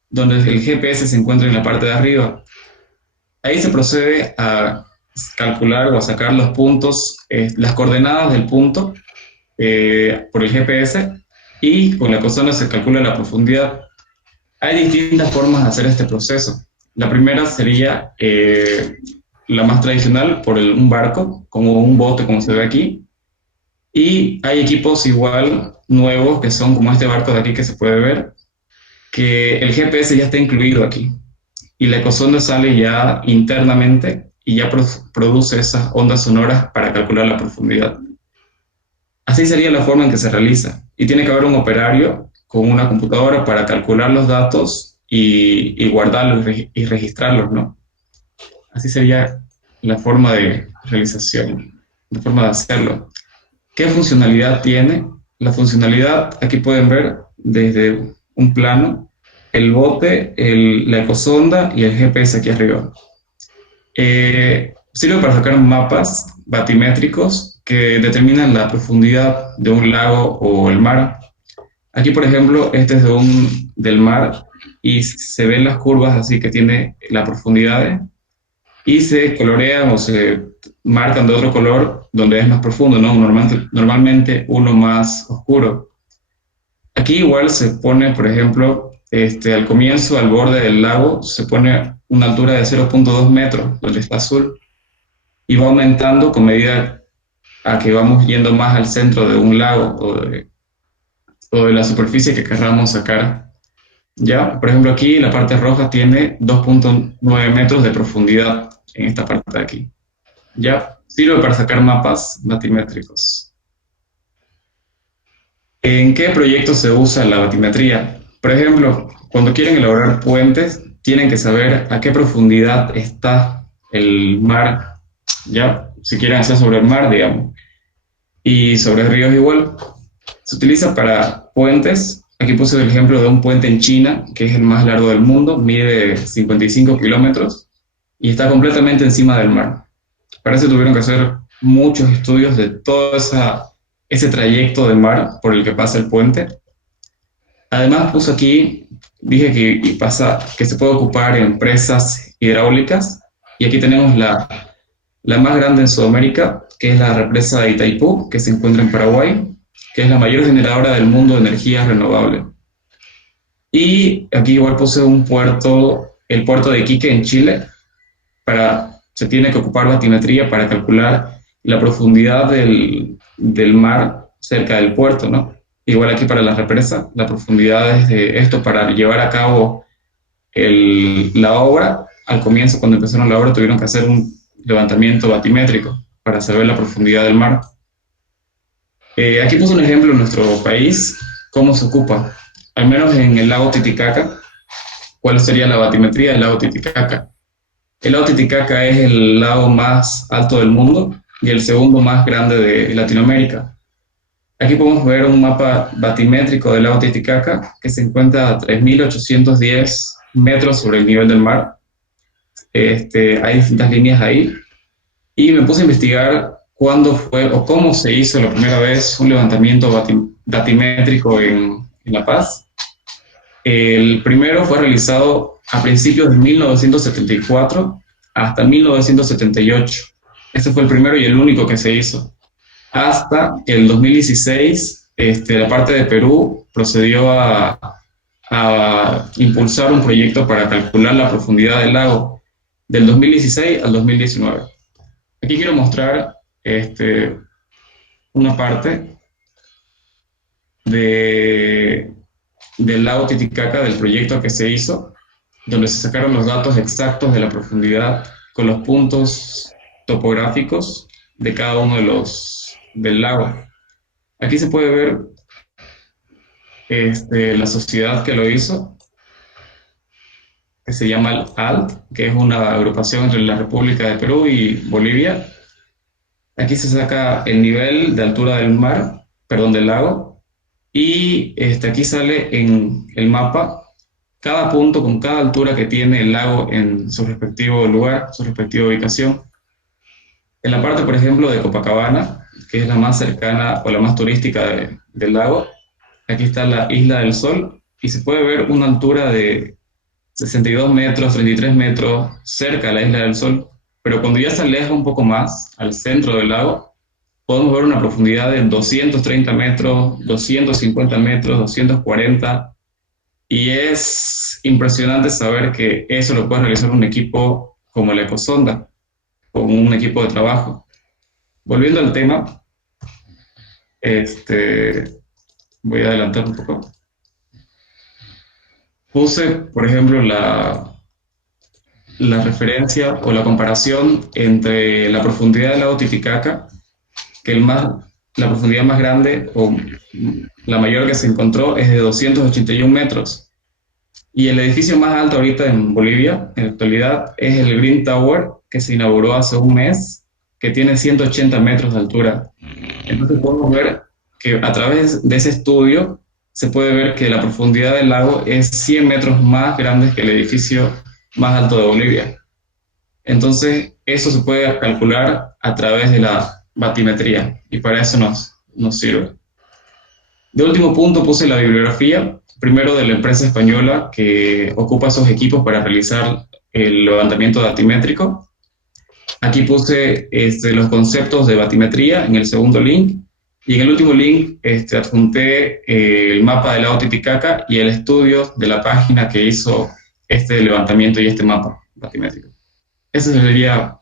donde el GPS se encuentra en la parte de arriba. Ahí se procede a calcular o a sacar los puntos, las coordenadas del punto por el GPS, y con la ecosonda se calcula la profundidad. Hay distintas formas de hacer este proceso. La primera sería la más tradicional, por un barco, como un bote, como se ve aquí. Y hay equipos igual nuevos, que son como este barco de aquí que se puede ver, que el GPS ya está incluido aquí. Y la ecosonda sale ya internamente y ya produce esas ondas sonoras para calcular la profundidad. Así sería la forma en que se realiza. Y tiene que haber un operario con una computadora para calcular los datos y guardarlos y registrarlos, ¿no? Así sería la forma de realización, la forma de hacerlo. ¿Qué funcionalidad tiene? La funcionalidad, aquí pueden ver desde un plano, el bote, la ecosonda y el GPS aquí arriba. Sirve para sacar mapas batimétricos que determinan la profundidad de un lago o el mar. Aquí, por ejemplo, este es del mar y se ven las curvas así que tiene las profundidades y se colorean o se marcan de otro color donde es más profundo, ¿no? Normalmente uno más oscuro. Aquí igual se pone, por ejemplo, al comienzo, al borde del lago, se pone una altura de 0.2 metros, donde está azul, y va aumentando con medida a que vamos yendo más al centro de un lago o de la superficie que queramos sacar. Ya, por ejemplo, aquí la parte roja tiene 2.9 metros de profundidad en esta parte de aquí. Ya, sirve para sacar mapas batimétricos. ¿En qué proyectos se usa la batimetría? Por ejemplo, cuando quieren elaborar puentes, tienen que saber a qué profundidad está el mar, ya, si quieren hacer sobre el mar, digamos, y sobre ríos igual. Se utiliza para puentes. Aquí puse el ejemplo de un puente en China, que es el más largo del mundo, mide 55 kilómetros y está completamente encima del mar. Para eso tuvieron que hacer muchos estudios de todo ese trayecto de mar por el que pasa el puente. Además puse aquí, dije que se puede ocupar en presas hidráulicas, y aquí tenemos la más grande en Sudamérica, que es la represa de Itaipú, que se encuentra en Paraguay, que es la mayor generadora del mundo de energía renovable. Y aquí igual puse el puerto de Iquique en Chile, se tiene que ocupar batimetría para calcular la profundidad del mar cerca del puerto, ¿no? Igual aquí para la represa, la profundidad de esto para llevar a cabo la obra. Al comienzo, cuando empezaron la obra, tuvieron que hacer un levantamiento batimétrico para saber la profundidad del mar. Aquí puse un ejemplo en nuestro país, cómo se ocupa, al menos en el lago Titicaca. ¿Cuál sería la batimetría del lago Titicaca? El lago Titicaca es el lago más alto del mundo y el segundo más grande de Latinoamérica. Aquí podemos ver un mapa batimétrico del lago Titicaca que se encuentra a 3.810 metros sobre el nivel del mar. Hay distintas líneas ahí. Y me puse a investigar cuándo fue o cómo se hizo la primera vez un levantamiento batimétrico en La Paz. El primero fue realizado a principios de 1974 hasta 1978. Este fue el primero y el único que se hizo. Hasta el 2016, la parte de Perú procedió a impulsar un proyecto para calcular la profundidad del lago del 2016 al 2019. Aquí quiero mostrar una parte del lago Titicaca, del proyecto que se hizo, donde se sacaron los datos exactos de la profundidad con los puntos topográficos de cada uno del lago. Aquí se puede ver la sociedad que lo hizo, que se llama ALT, que es una agrupación entre la República de Perú y Bolivia. Aquí se saca el nivel de altura del lago, y aquí sale en el mapa cada punto con cada altura que tiene el lago en su respectivo lugar, su respectiva ubicación. En la parte, por ejemplo, de Copacabana, que es la más cercana o la más turística del lago, aquí está la Isla del Sol, y se puede ver una altura de 62 metros, 33 metros, cerca de la Isla del Sol, pero cuando ya se aleja un poco más, al centro del lago, podemos ver una profundidad de 230 metros, 250 metros, 240, y es impresionante saber que eso lo puede realizar un equipo como la Ecosonda, como un equipo de trabajo. Volviendo al tema, voy a adelantar un poco. Puse, por ejemplo, la referencia o la comparación entre la profundidad del lago Titicaca, que la profundidad más grande o la mayor que se encontró es de 281 metros. Y el edificio más alto ahorita en Bolivia, en la actualidad, es el Green Tower, que se inauguró hace un mes, que tiene 180 metros de altura. Entonces podemos ver que a través de ese estudio se puede ver que la profundidad del lago es 100 metros más grande que el edificio más alto de Bolivia. Entonces, eso se puede calcular a través de la batimetría y para eso nos sirve. De último punto puse la bibliografía, primero de la empresa española que ocupa esos equipos para realizar el levantamiento batimétrico. Aquí puse los conceptos de batimetría en el segundo link y en el último link adjunté el mapa del lago Titicaca y el estudio de la página que hizo este levantamiento y este mapa batimétrico. Ese sería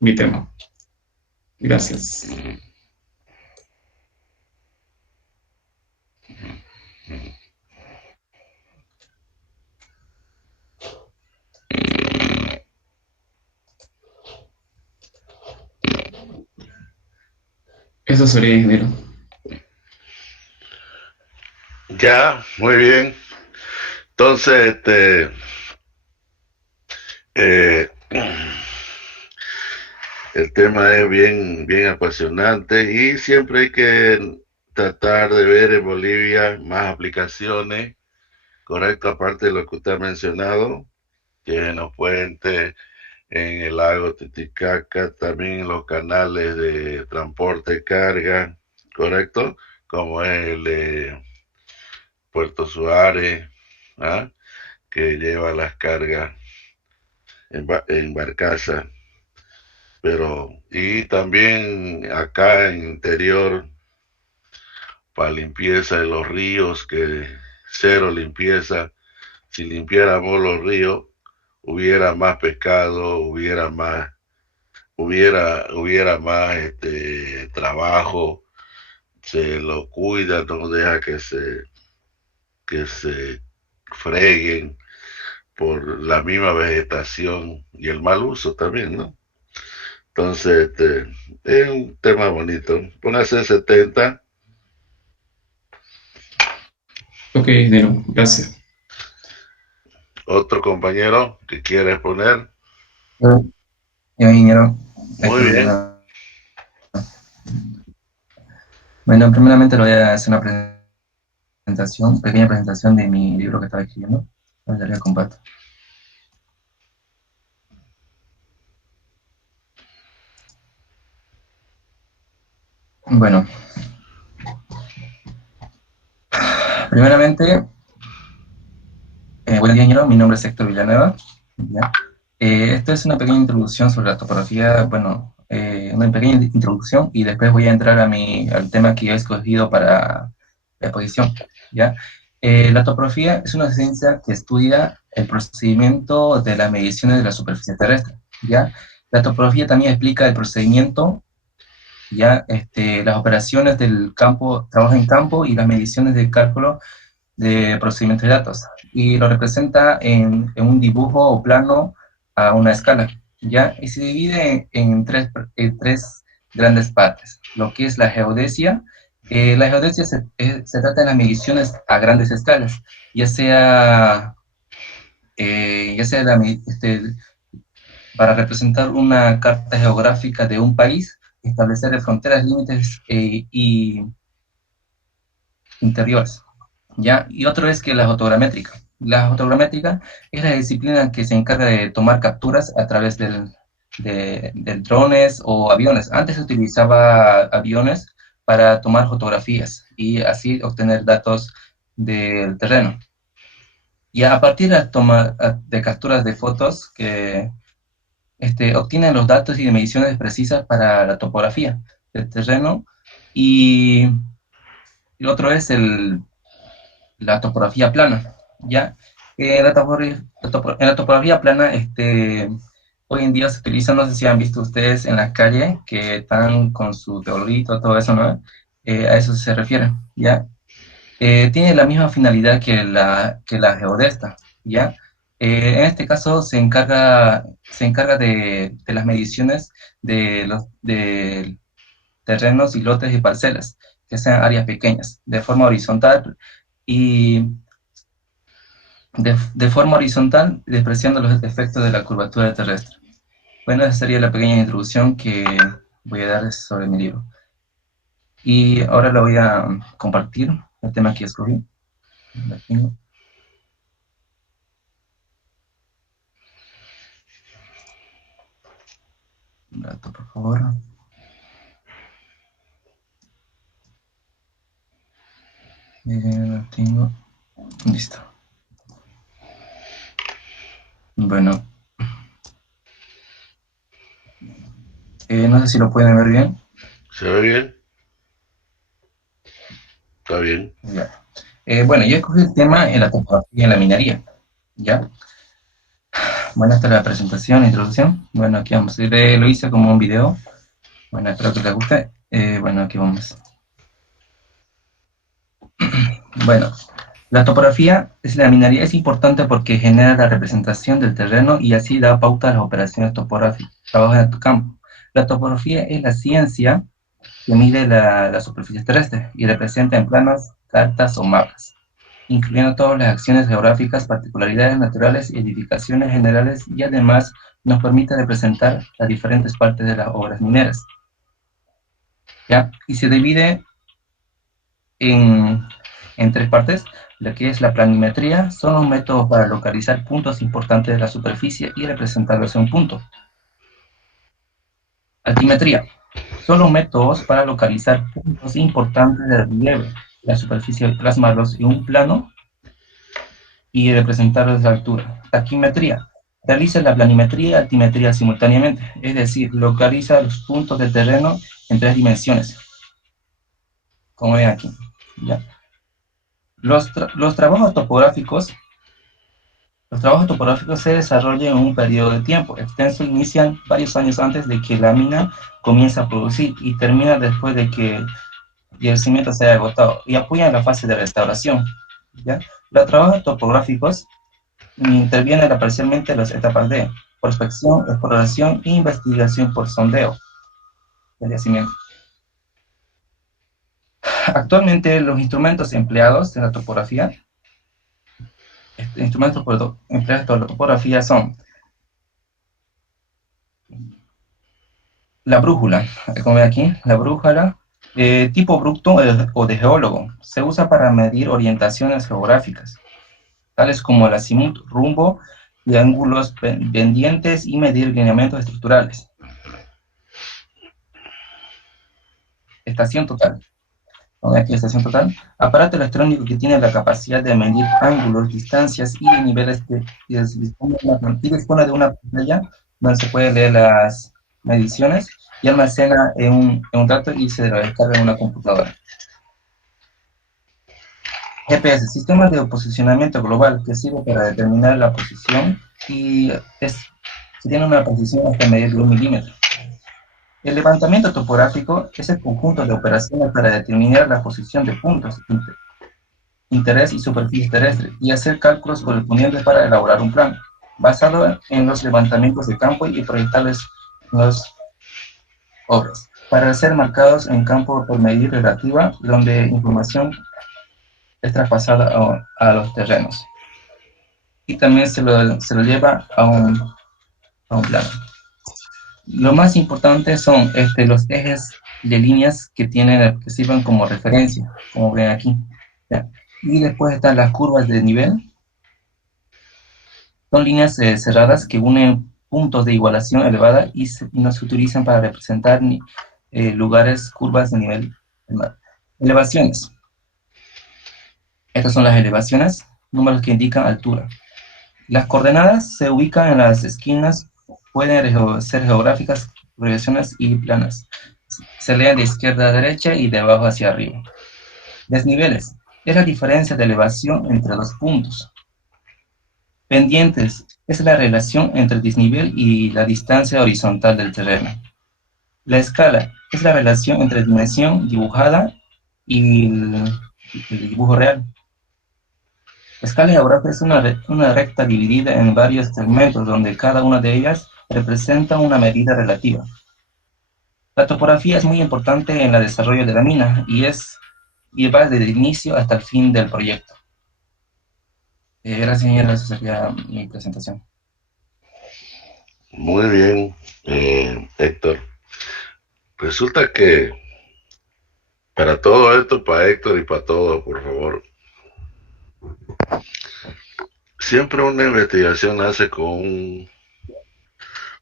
mi tema. Gracias. Eso sería, ingeniero. Ya, muy bien. Entonces, eh, el tema es bien, bien apasionante y siempre hay que tratar de ver en Bolivia más aplicaciones, correcto, aparte de lo que usted ha mencionado, que en los puentes, en el lago Titicaca, también en los canales de transporte de carga, correcto, como es el Puerto Suárez, ¿ah? Que lleva las cargas en barcaza, pero y también acá en interior para limpieza de los ríos, que cero limpieza. Si limpiáramos los ríos, hubiera más pescado, hubiera más trabajo, se lo cuida, no deja que se freguen por la misma vegetación y el mal uso también, ¿no? Entonces, es un tema bonito. Póngase 70. Ok, ingeniero, gracias. Otro compañero que quiera exponer. Yo, ingeniero. Muy bien. Bueno, primeramente le voy a hacer una pequeña presentación de mi libro que estaba escribiendo. Ya le comparto. Bueno, primeramente, buen día, ingeniero. Mi nombre es Héctor Villanueva. ¿Ya? Esto es una pequeña introducción sobre la topografía, bueno, una pequeña introducción y después voy a entrar al tema que yo he escogido para la exposición, ¿ya? La topografía es una ciencia que estudia el procedimiento de las mediciones de la superficie terrestre, ¿ya? La topografía también explica el procedimiento, ¿ya? Las operaciones del campo, trabajo en campo y las mediciones de cálculo de procedimiento de datos, y lo representa en un dibujo o plano a una escala, ¿ya? Y se divide en tres grandes partes, lo que es la geodesia. La geodesia se trata de las mediciones a grandes escalas, ya sea, para representar una carta geográfica de un país, establecer fronteras, límites y interiores, ¿ya? Y otro es que la fotogramétrica. La fotogramétrica es la disciplina que se encarga de tomar capturas a través de drones o aviones. Antes se utilizaba aviones para tomar fotografías y así obtener datos del terreno. Y a partir de la toma de capturas de fotos que obtienen los datos y mediciones precisas para la topografía del terreno, y el otro es la topografía plana, ¿ya? En la topografía plana, hoy en día se utiliza, no sé si han visto ustedes en la calle, que están con su teolito, todo eso, ¿no? A eso se refiere, ¿ya? Tiene la misma finalidad que la geodesta, ¿ya? En este caso se encarga de las mediciones de terrenos y lotes y parcelas, que sean áreas pequeñas, de forma horizontal y de forma horizontal, despreciando los efectos de la curvatura terrestre. Bueno, esa sería la pequeña introducción que voy a dar sobre mi libro. Y ahora lo voy a compartir, el tema que escogí. Lo tengo. Un rato, por favor. Lo tengo. Listo. Bueno. No sé si lo pueden ver bien. ¿Se ve bien? Está bien. Ya. Bueno, yo escogí el tema en la topografía en la minería. ¿Ya? Bueno, esta es la presentación, la introducción. Bueno, aquí vamos. Lo hice como un video. Bueno, espero que les guste. Bueno, aquí vamos. Bueno, la topografía de la minería es importante porque genera la representación del terreno y así da pauta a las operaciones topográficas, trabajo en tu campo. La topografía es la ciencia que mide la superficie terrestre y representa en planos, cartas o mapas, incluyendo todas las acciones geográficas, particularidades naturales y edificaciones generales, y además nos permite representar las diferentes partes de las obras mineras. ¿Ya? Y se divide en tres partes. Lo que es la planimetría son los métodos para localizar puntos importantes de la superficie y representarlos en un punto. Altimetría son los métodos para localizar puntos importantes del relieve de la superficie, plasmarlos en un plano y representarlos de altura. Taquimetría realiza la planimetría y altimetría simultáneamente, es decir, localiza los puntos del terreno en 3 dimensiones, como ven aquí. ¿Ya? Los trabajos topográficos se desarrollan en un periodo de tiempo extenso, inician varios años antes de que la mina comience a producir y termina después de que el yacimiento se haya agotado, y apoyan la fase de restauración. ¿Ya? Los trabajos topográficos intervienen parcialmente en las etapas de prospección, exploración e investigación por sondeo del yacimiento. Actualmente los instrumentos empleados en la topografía, empleados por la topografía son la brújula, como ven aquí, la brújula, tipo bruto o de geólogo, se usa para medir orientaciones geográficas, tales como el azimut, rumbo y ángulos pendientes, y medir lineamientos estructurales. Estación total. Aquí estación total, aparato electrónico que tiene la capacidad de medir ángulos, distancias y niveles y dispone de una pantalla donde se puede leer las mediciones y almacena en un dato y se descarga en una computadora. GPS, sistema de posicionamiento global, que sirve para determinar la posición y tiene una precisión hasta medir de 1 milímetro. El levantamiento topográfico es el conjunto de operaciones para determinar la posición de puntos, interés y superficie terrestre, y hacer cálculos correspondientes para elaborar un plan, basado en los levantamientos de campo y proyectarles las obras, para ser marcados en campo por medida relativa, donde información es traspasada a los terrenos. Y también se lo lleva a un plano. Lo más importante son los ejes de líneas que sirven como referencia, como ven aquí. ¿Ya? Y después están las curvas de nivel. Son líneas cerradas que unen puntos de igualación elevada y no se utilizan para representar lugares, curvas de nivel del mar. Elevaciones. Estas son las elevaciones, números que indican altura. Las coordenadas se ubican en las esquinas. Pueden ser geográficas, proyecciones y planas. Se leen de izquierda a derecha y de abajo hacia arriba. Desniveles. Es la diferencia de elevación entre dos puntos. Pendientes. Es la relación entre el desnivel y la distancia horizontal del terreno. La escala. Es la relación entre dimensión dibujada y el dibujo real. La escala geográfica es una recta dividida en varios segmentos donde cada una de ellas representa una medida relativa. La topografía es muy importante en el desarrollo de la mina y es y va desde el inicio hasta el fin del proyecto. Gracias, ingeniero, esa sería mi presentación. Muy bien, Héctor. Resulta que para todo esto, para Héctor y para todos, por favor, siempre una investigación nace con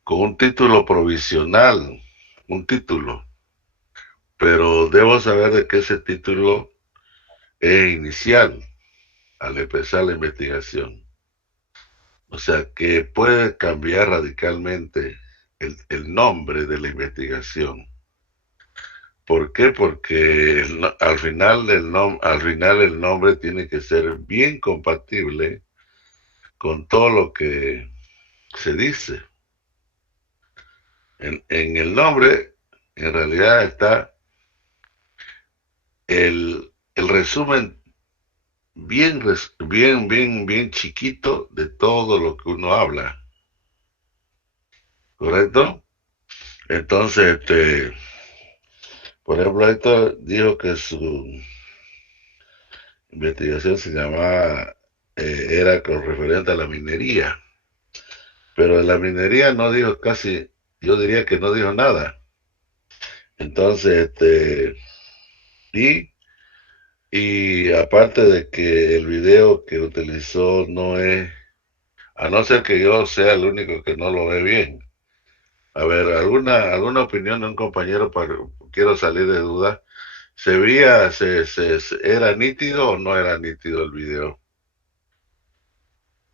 un título provisional, un título, pero debo saber de que ese título es inicial al empezar la investigación. O sea, que puede cambiar radicalmente el nombre de la investigación. ¿Por qué? Porque al final el nombre tiene que ser bien compatible con todo lo que se dice. En el nombre, en realidad está el resumen bien chiquito de todo lo que uno habla. ¿Correcto? Entonces, por ejemplo, Héctor dijo que su investigación se llamaba, era con referente a la minería, pero de la minería no dijo casi, yo diría que no dijo nada. Entonces, y aparte de que el video que utilizó no es, a no ser que yo sea el único que no lo ve bien. A ver, alguna opinión de un compañero, quiero salir de duda. ¿Se veía, era nítido o no era nítido el video?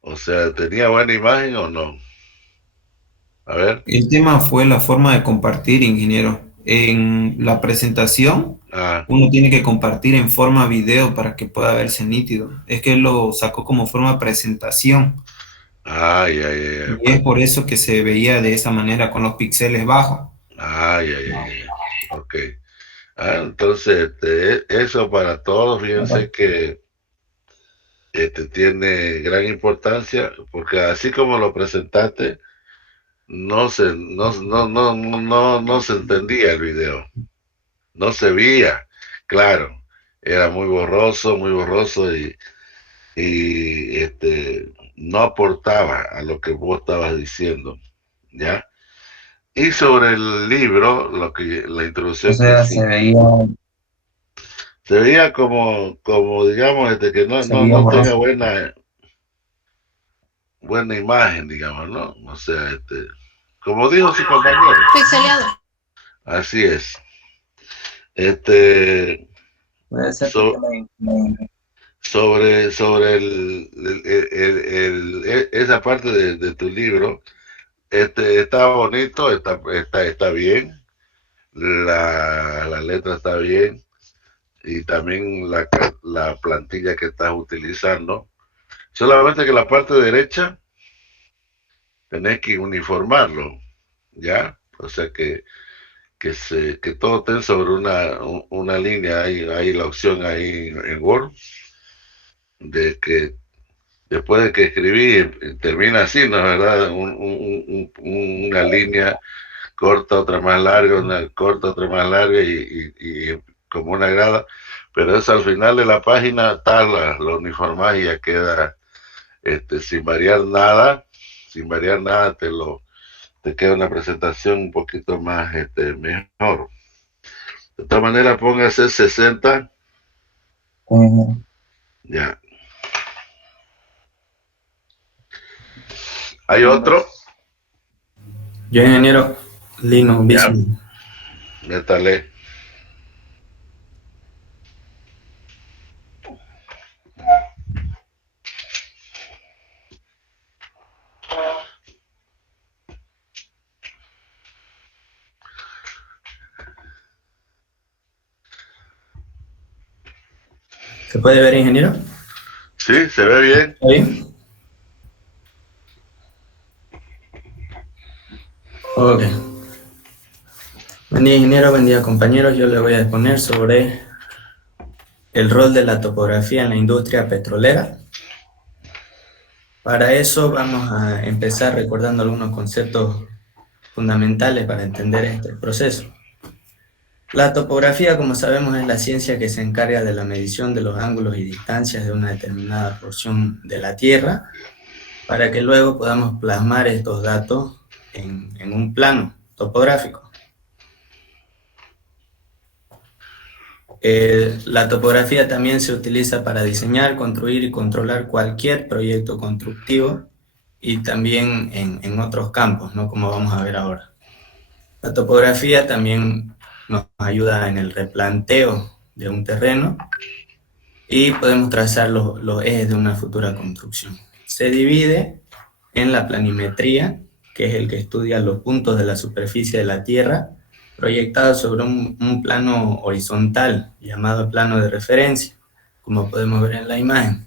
O sea, ¿tenía buena imagen o no? A ver. El tema fue la forma de compartir, ingeniero. En la presentación, Ah, uno tiene que compartir en forma video para que pueda verse nítido. Es que él lo sacó como forma presentación ay, ay, ay, y es por eso que se veía de esa manera con los píxeles bajos. ay, ay, ay, ok. Entonces, eso para todos, fíjense que tiene gran importancia, porque así como lo presentaste, no se entendía el video, no se veía, claro, era muy borroso y no aportaba a lo que vos estabas diciendo, ¿ya? Y sobre el libro, la O introducción que sea, sí, se veía como digamos, que se veía no tenga borroso. buena imagen, digamos, ¿no? O sea, como dijo su compañero, Pixeleado. así es. Este, Puede ser que so- sobre esa parte de tu libro, está bonito, está bien, la letra está bien, y también la plantilla que estás utilizando. Solamente que la parte derecha tenés que uniformarlo, ¿ya? O sea que todo esté sobre una línea, hay la opción ahí en Word, de que después de que escribí, termina así, ¿no es verdad? Una línea corta, otra más larga, una corta, otra más larga y como una grada, pero eso al final de la página tal, lo uniformas y ya queda sin variar nada, te queda una presentación un poquito más mejor. De todas maneras, póngase 60, ya. ¿Hay otro? Yo, ingeniero Lino Ya, Bismo. métale. ¿Se puede ver, ingeniero? Sí, se ve bien. ¿Está bien? Ok. Buen día, ingeniero. Buen día, compañeros. Yo le voy a exponer sobre el rol de la topografía en la industria petrolera. Para eso vamos a empezar recordando algunos conceptos fundamentales para entender este proceso. La topografía, como sabemos, es la ciencia que se encarga de la medición de los ángulos y distancias de una determinada porción de la Tierra, para que luego podamos plasmar estos datos en un plano topográfico. La topografía también se utiliza para diseñar, construir y controlar cualquier proyecto constructivo y también en otros campos, ¿no? Como vamos a ver ahora. La topografía también nos ayuda en el replanteo de un terreno y podemos trazar los ejes de una futura construcción. Se divide en la planimetría, que es el que estudia los puntos de la superficie de la Tierra, proyectados sobre un plano horizontal, llamado plano de referencia, como podemos ver en la imagen.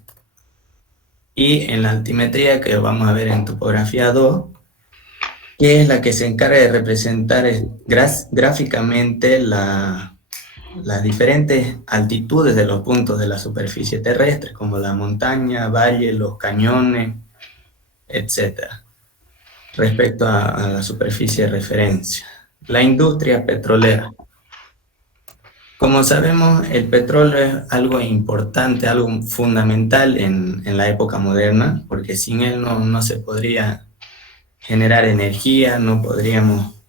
Y en la altimetría, que vamos a ver en topografía 2, que es la que se encarga de representar gráficamente las diferentes altitudes de los puntos de la superficie terrestre, como la montaña, valle, los cañones, etc., respecto a la superficie de referencia. La industria petrolera. Como sabemos, el petróleo es algo importante, algo fundamental en la época moderna, porque sin él no se podría generar energía, no podríamos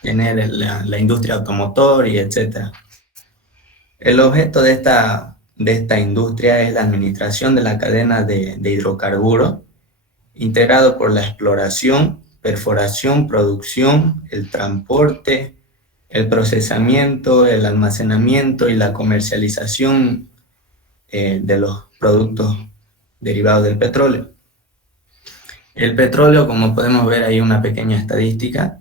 tener la industria automotor y etc. El objeto de esta industria es la administración de la cadena de hidrocarburos, integrado por la exploración, perforación, producción, el transporte, el procesamiento, el almacenamiento y la comercialización de los productos derivados del petróleo. El petróleo, como podemos ver ahí una pequeña estadística,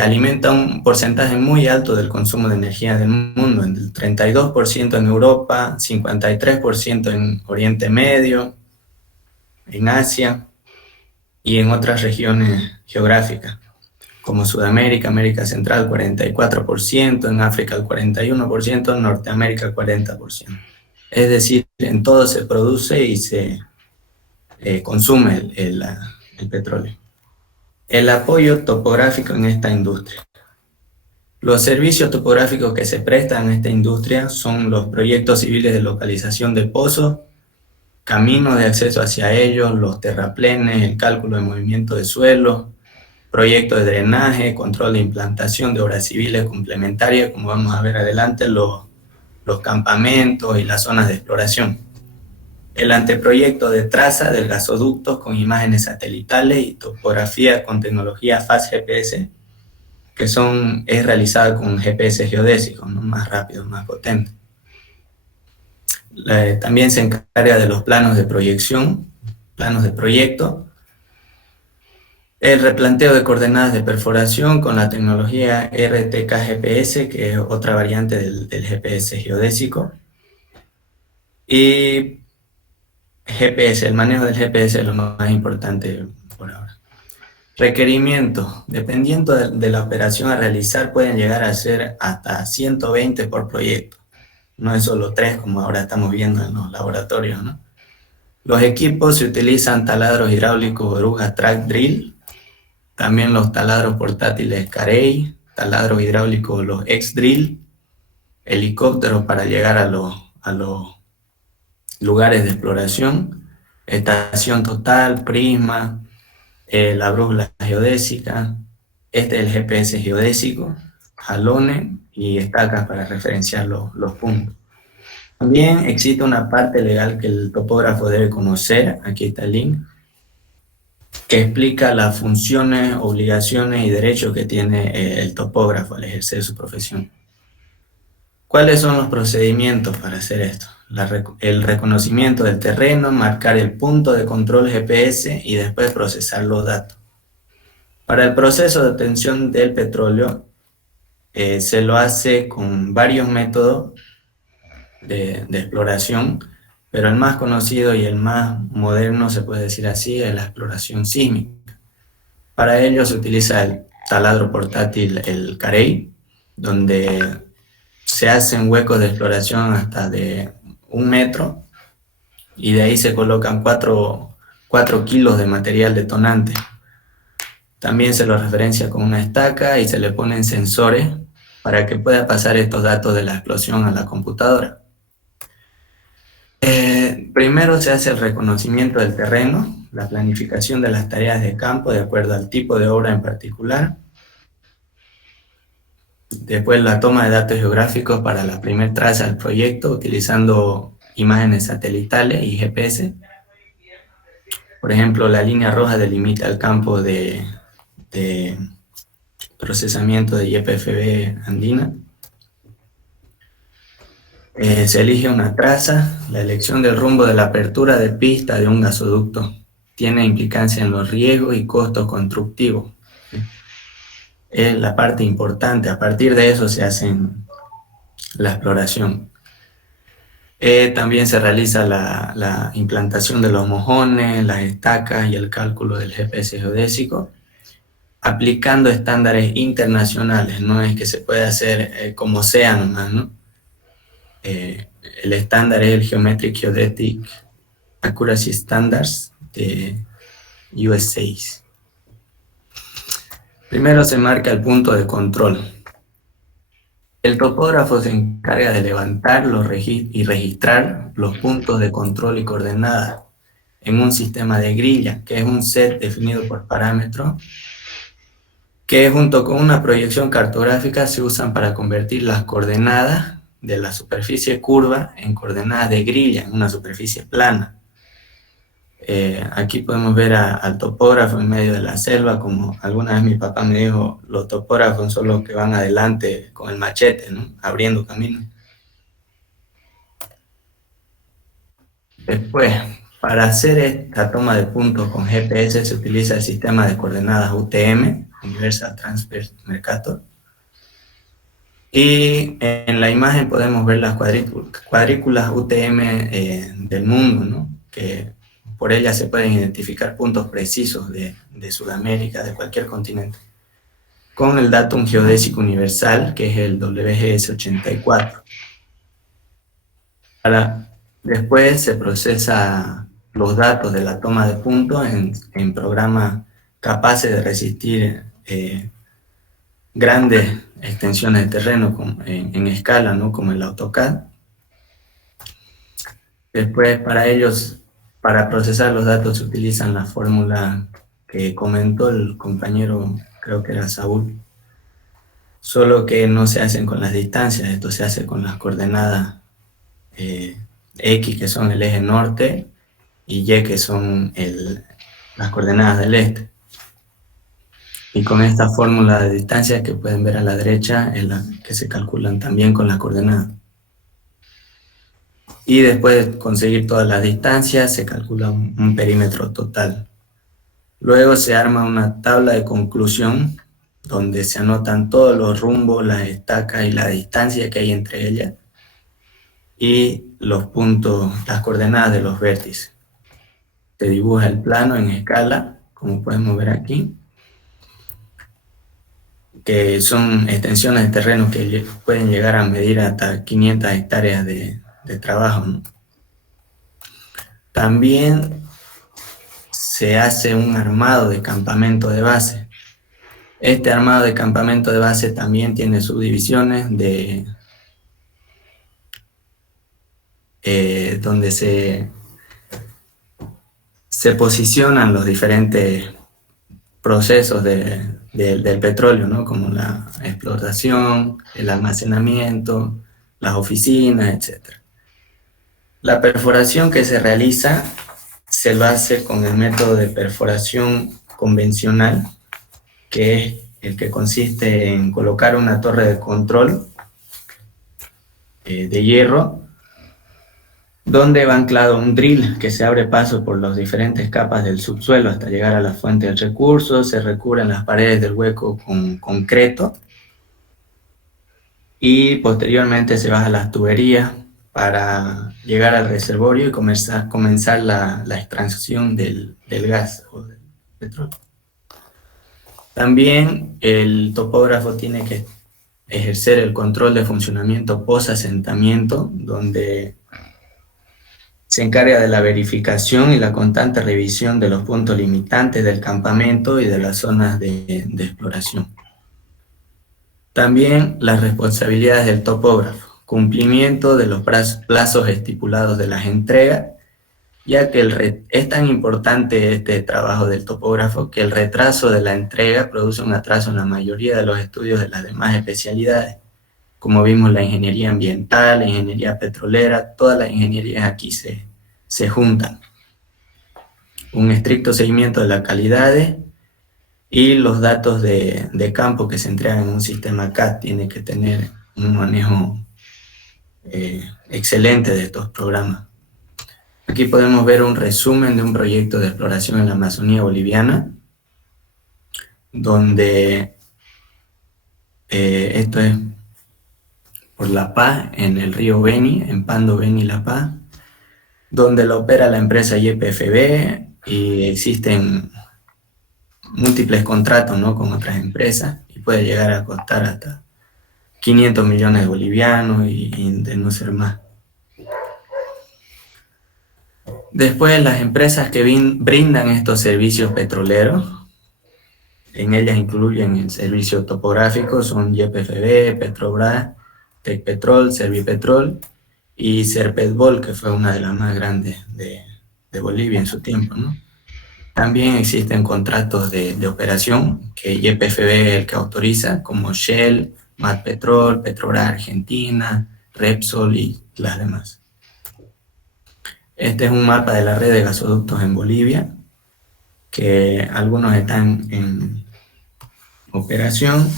alimenta un porcentaje muy alto del consumo de energía del mundo, el 32% en Europa, 53% en Oriente Medio, en Asia y en otras regiones geográficas, como Sudamérica, América Central, 44%, en África el 41%, en Norteamérica el 40%. Es decir, en todo se produce y se consume el petróleo. El apoyo topográfico en esta industria. Los servicios topográficos que se prestan en esta industria son los proyectos civiles de localización de pozos, caminos de acceso hacia ellos, los terraplenes, el cálculo de movimiento de suelo, proyectos de drenaje, control de implantación de obras civiles complementarias, como vamos a ver adelante, los campamentos y las zonas de exploración. El anteproyecto de traza de gasoductos con imágenes satelitales y topografía con tecnología FAST GPS, que es realizada con GPS geodésicos, ¿no? Más rápido, más potente. También se encarga de los planos de proyección, planos de proyecto, el replanteo de coordenadas de perforación con la tecnología RTK-GPS, que es otra variante del GPS geodésico, y GPS, el manejo del GPS es lo más importante por ahora. Requerimientos, dependiendo de la operación a realizar, pueden llegar a ser hasta 120 por proyecto. No es solo 3 como ahora estamos viendo en los laboratorios, ¿no? Los equipos se utilizan taladros hidráulicos Oruja Track Drill, también los taladros portátiles Carey, taladros hidráulicos los X-Drill, helicópteros para llegar a los lugares de exploración, estación total, prisma, la brújula geodésica, este es el GPS geodésico, jalones y estacas para referenciar los puntos. También existe una parte legal que el topógrafo debe conocer, aquí está el link, que explica las funciones, obligaciones y derechos que tiene el topógrafo al ejercer su profesión. ¿Cuáles son los procedimientos para hacer esto? El reconocimiento del terreno, marcar el punto de control GPS y después procesar los datos. Para el proceso de obtención del petróleo, se lo hace con varios métodos de exploración, pero el más conocido y el más moderno, se puede decir así, es la exploración sísmica. Para ello se utiliza el taladro portátil, el Carey, donde se hacen huecos de exploración hasta de 1 metro y de ahí se colocan 4 kilos de material detonante. También se lo referencia con una estaca y se le ponen sensores para que pueda pasar estos datos de la explosión a la computadora. Primero se hace el reconocimiento del terreno, la planificación de las tareas de campo de acuerdo al tipo de obra en particular. Después la toma de datos geográficos para la primera traza del proyecto utilizando imágenes satelitales y GPS. Por ejemplo, la línea roja delimita el campo de procesamiento de YPFB andina. Se elige una traza. La elección del rumbo de la apertura de pista de un gasoducto tiene implicancia en los riesgos y costos constructivos. Es la parte importante. A partir de eso se hace la exploración. También se realiza la implantación de los mojones, las estacas y el cálculo del GPS geodésico, aplicando estándares internacionales. No es que se puede hacer como sea nomás, ¿no? El estándar es el Geometric Geodetic Accuracy Standards de USA. Primero se marca el punto de control. El topógrafo se encarga de levantar y registrar los puntos de control y coordenadas en un sistema de grilla, que es un set definido por parámetros, que junto con una proyección cartográfica se usan para convertir las coordenadas de la superficie curva en coordenadas de grilla, en una superficie plana. Aquí podemos ver al topógrafo en medio de la selva, como alguna vez mi papá me dijo, los topógrafos son los que van adelante con el machete, ¿no? Abriendo camino. Después, para hacer esta toma de puntos con GPS se utiliza el sistema de coordenadas UTM, Universal Transfer Mercator. Y en la imagen podemos ver las cuadrículas UTM del mundo, ¿no? Que por ellas se pueden identificar puntos precisos de Sudamérica, de cualquier continente, con el datum geodésico universal, que es el WGS 84. Después se procesa los datos de la toma de puntos en programas capaces de resistir grandes extensiones de terreno en escala, ¿no? Como el AutoCAD. Después, para procesar los datos se utilizan la fórmula que comentó el compañero, creo que era Saúl, solo que no se hacen con las distancias, esto se hace con las coordenadas X, que son el eje norte, y Y, que son las coordenadas del este. Y con esta fórmula de distancia que pueden ver a la derecha, es la que se calculan también con la coordenada. Y después de conseguir todas las distancias, se calcula un perímetro total. Luego se arma una tabla de conclusión, donde se anotan todos los rumbos, las estacas y la distancia que hay entre ellas, y los puntos, las coordenadas de los vértices. Se dibuja el plano en escala, como podemos ver aquí, que son extensiones de terreno que pueden llegar a medir hasta 500 hectáreas de trabajo, ¿no? También se hace un armado de campamento de base. Este armado de campamento de base también tiene subdivisiones donde se posicionan los diferentes procesos del petróleo, ¿no? Como la explotación, el almacenamiento, las oficinas, etc. La perforación que se realiza se lo hace con el método de perforación convencional, que es el que consiste en colocar una torre de control de hierro, donde va anclado un drill que se abre paso por las diferentes capas del subsuelo hasta llegar a la fuente del recurso. Se recubren las paredes del hueco con concreto y posteriormente se baja las tuberías para llegar al reservorio y comenzar la extracción del gas o del petróleo. También el topógrafo tiene que ejercer el control de funcionamiento post-asentamiento, donde se encarga de la verificación y la constante revisión de los puntos limitantes del campamento y de las zonas de exploración. También las responsabilidades del topógrafo, cumplimiento de los plazos estipulados de las entregas, ya que es tan importante este trabajo del topógrafo que el retraso de la entrega produce un atraso en la mayoría de los estudios de las demás especialidades. Como vimos, la ingeniería ambiental, la ingeniería petrolera, todas las ingenierías aquí se juntan. Un estricto seguimiento de las calidades y los datos de campo que se entregan en un sistema CAD tiene que tener un manejo excelente de estos programas. Aquí podemos ver un resumen de un proyecto de exploración en la Amazonía boliviana, donde esto es por La Paz, en el río Beni, en Pando, Beni, La Paz, donde lo opera la empresa YPFB y existen múltiples contratos, ¿no?, con otras empresas, y puede llegar a costar hasta 500 millones de bolivianos y de no ser más. Después, las empresas que brindan estos servicios petroleros, en ellas incluyen el servicio topográfico, son YPFB, Petrobras, Tecpetrol, Servipetrol y Serpetbol, que fue una de las más grandes de Bolivia en su tiempo, ¿no? También existen contratos de operación que YPFB es el que autoriza, como Shell, Matpetrol, Petrobras Argentina, Repsol y las demás. Este es un mapa de la red de gasoductos en Bolivia, que algunos están en operación,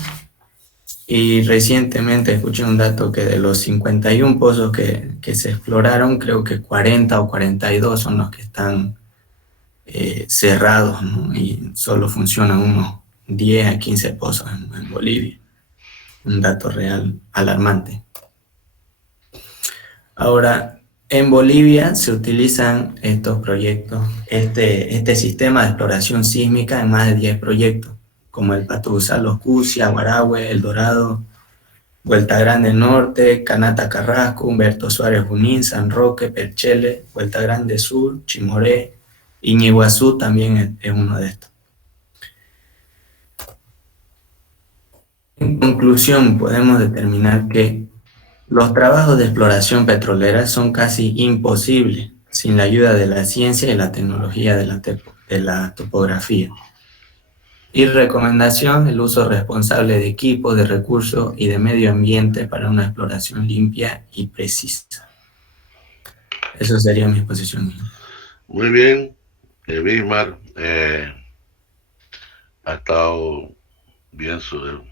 y recientemente escuché un dato que de los 51 pozos que se exploraron, creo que 40 o 42 son los que están cerrados, ¿no? Y solo funcionan unos 10 a 15 pozos en Bolivia. Un dato real alarmante. Ahora, en Bolivia se utilizan estos proyectos, este sistema de exploración sísmica en más de 10 proyectos, como el Patuzá, Los Cusia, Guarahue, El Dorado, Vuelta Grande Norte, Canata Carrasco, Humberto Suárez Junín, San Roque, Perchele, Vuelta Grande Sur, Chimoré, Iñiguazú también es uno de estos. En conclusión, podemos determinar que los trabajos de exploración petrolera son casi imposibles sin la ayuda de la ciencia y la tecnología de la topografía. Y recomendación: el uso responsable de equipos, de recursos y de medio ambiente para una exploración limpia y precisa. Eso sería mi exposición. Muy bien, Bismar, ha estado bien su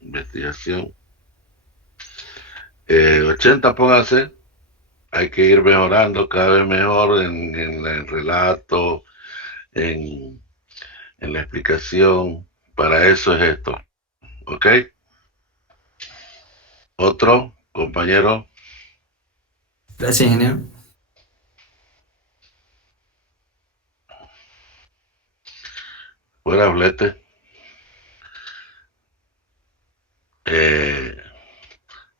investigación. 80, póngase, hay que ir mejorando cada vez mejor en el relato, en la explicación. Para eso es esto, ¿ok? Otro compañero. Gracias, ingeniero. Fuera, Blete.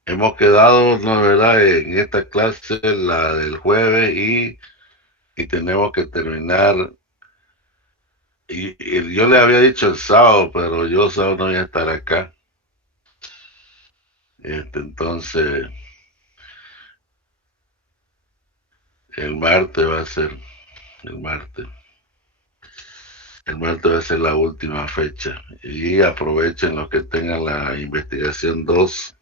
Hemos quedado, ¿no, verdad?, en esta clase, la del jueves, y tenemos que terminar. Y yo le había dicho el sábado, pero yo sábado no voy a estar acá. Entonces, el martes va a ser, el martes va a ser la última fecha. Y aprovechen los que tengan la investigación 2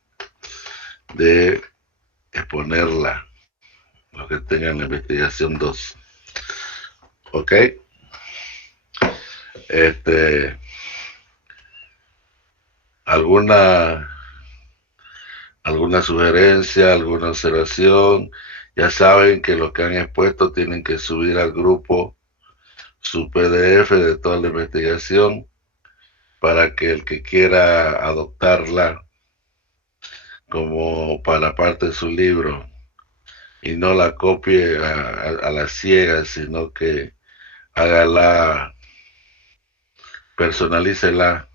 de exponerla, los que tengan la investigación 2. ¿Ok? ¿Alguna sugerencia, alguna observación? Ya saben que lo que han expuesto tienen que subir al grupo su PDF de toda la investigación para que el que quiera adoptarla como para parte de su libro y no la copie a la ciega, sino que hágala, personalícela,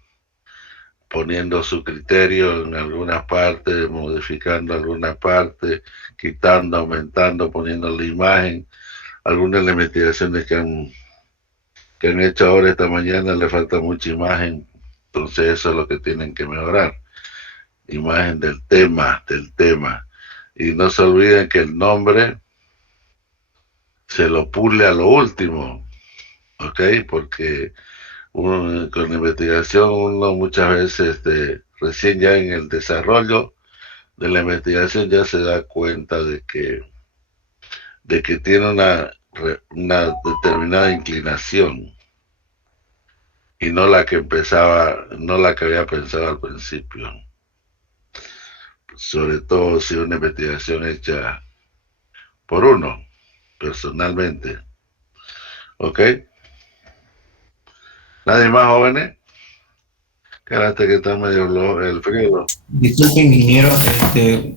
poniendo su criterio en algunas partes, modificando algunas partes, quitando, aumentando, poniendo la imagen. Algunas de las investigaciones que han hecho ahora esta mañana le falta mucha imagen, entonces eso es lo que tienen que mejorar. imagen del tema, Y no se olviden que el nombre se lo pule a lo último, ¿ok? Porque con la investigación uno muchas veces, recién ya en el desarrollo de la investigación ya se da cuenta de que tiene una determinada inclinación y no la que había pensado al principio. Sobre todo si una investigación hecha por uno, personalmente. ¿Ok? ¿Nadie más, jóvenes? Espérate que está medio el frío. Disculpe, ingeniero,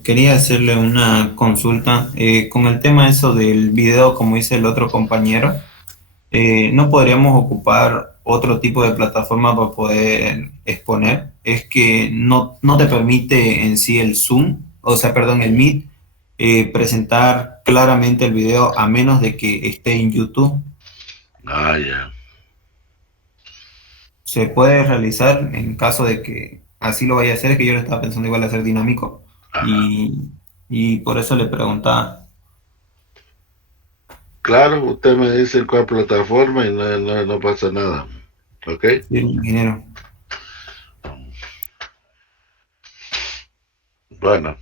quería hacerle una consulta con el tema eso del video, como dice el otro compañero. ¿No podríamos ocupar otro tipo de plataforma para poder exponer? Es que no te permite en sí el Zoom, o sea, perdón, el Meet, presentar claramente el video a menos de que esté en YouTube. Ah, ya. Se puede realizar en caso de que así lo vaya a hacer, es que yo lo estaba pensando igual hacer dinámico y por eso le preguntaba. Claro, usted me dice en cuál plataforma y no pasa nada. ¿Ok? Sí, ingeniero. Bueno,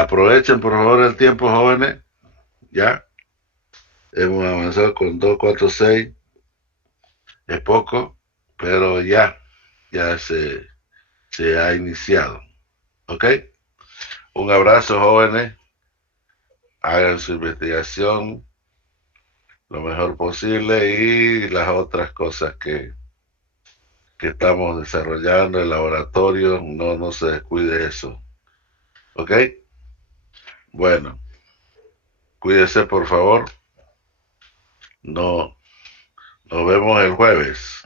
aprovechen por favor el tiempo, jóvenes. Ya. Hemos avanzado con 246. Es poco, pero ya se ha iniciado. ¿Ok? Un abrazo, jóvenes. Hagan su investigación lo mejor posible y las otras cosas que estamos desarrollando, el laboratorio, no se descuide eso. ¿Ok? Bueno, cuídese por favor. Nos vemos el jueves.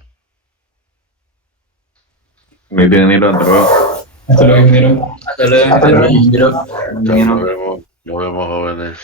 Muy bien, ingeniero, hasta luego. Hasta luego, ingeniero. Hasta luego, ingeniero. Chao, nos vemos, jóvenes.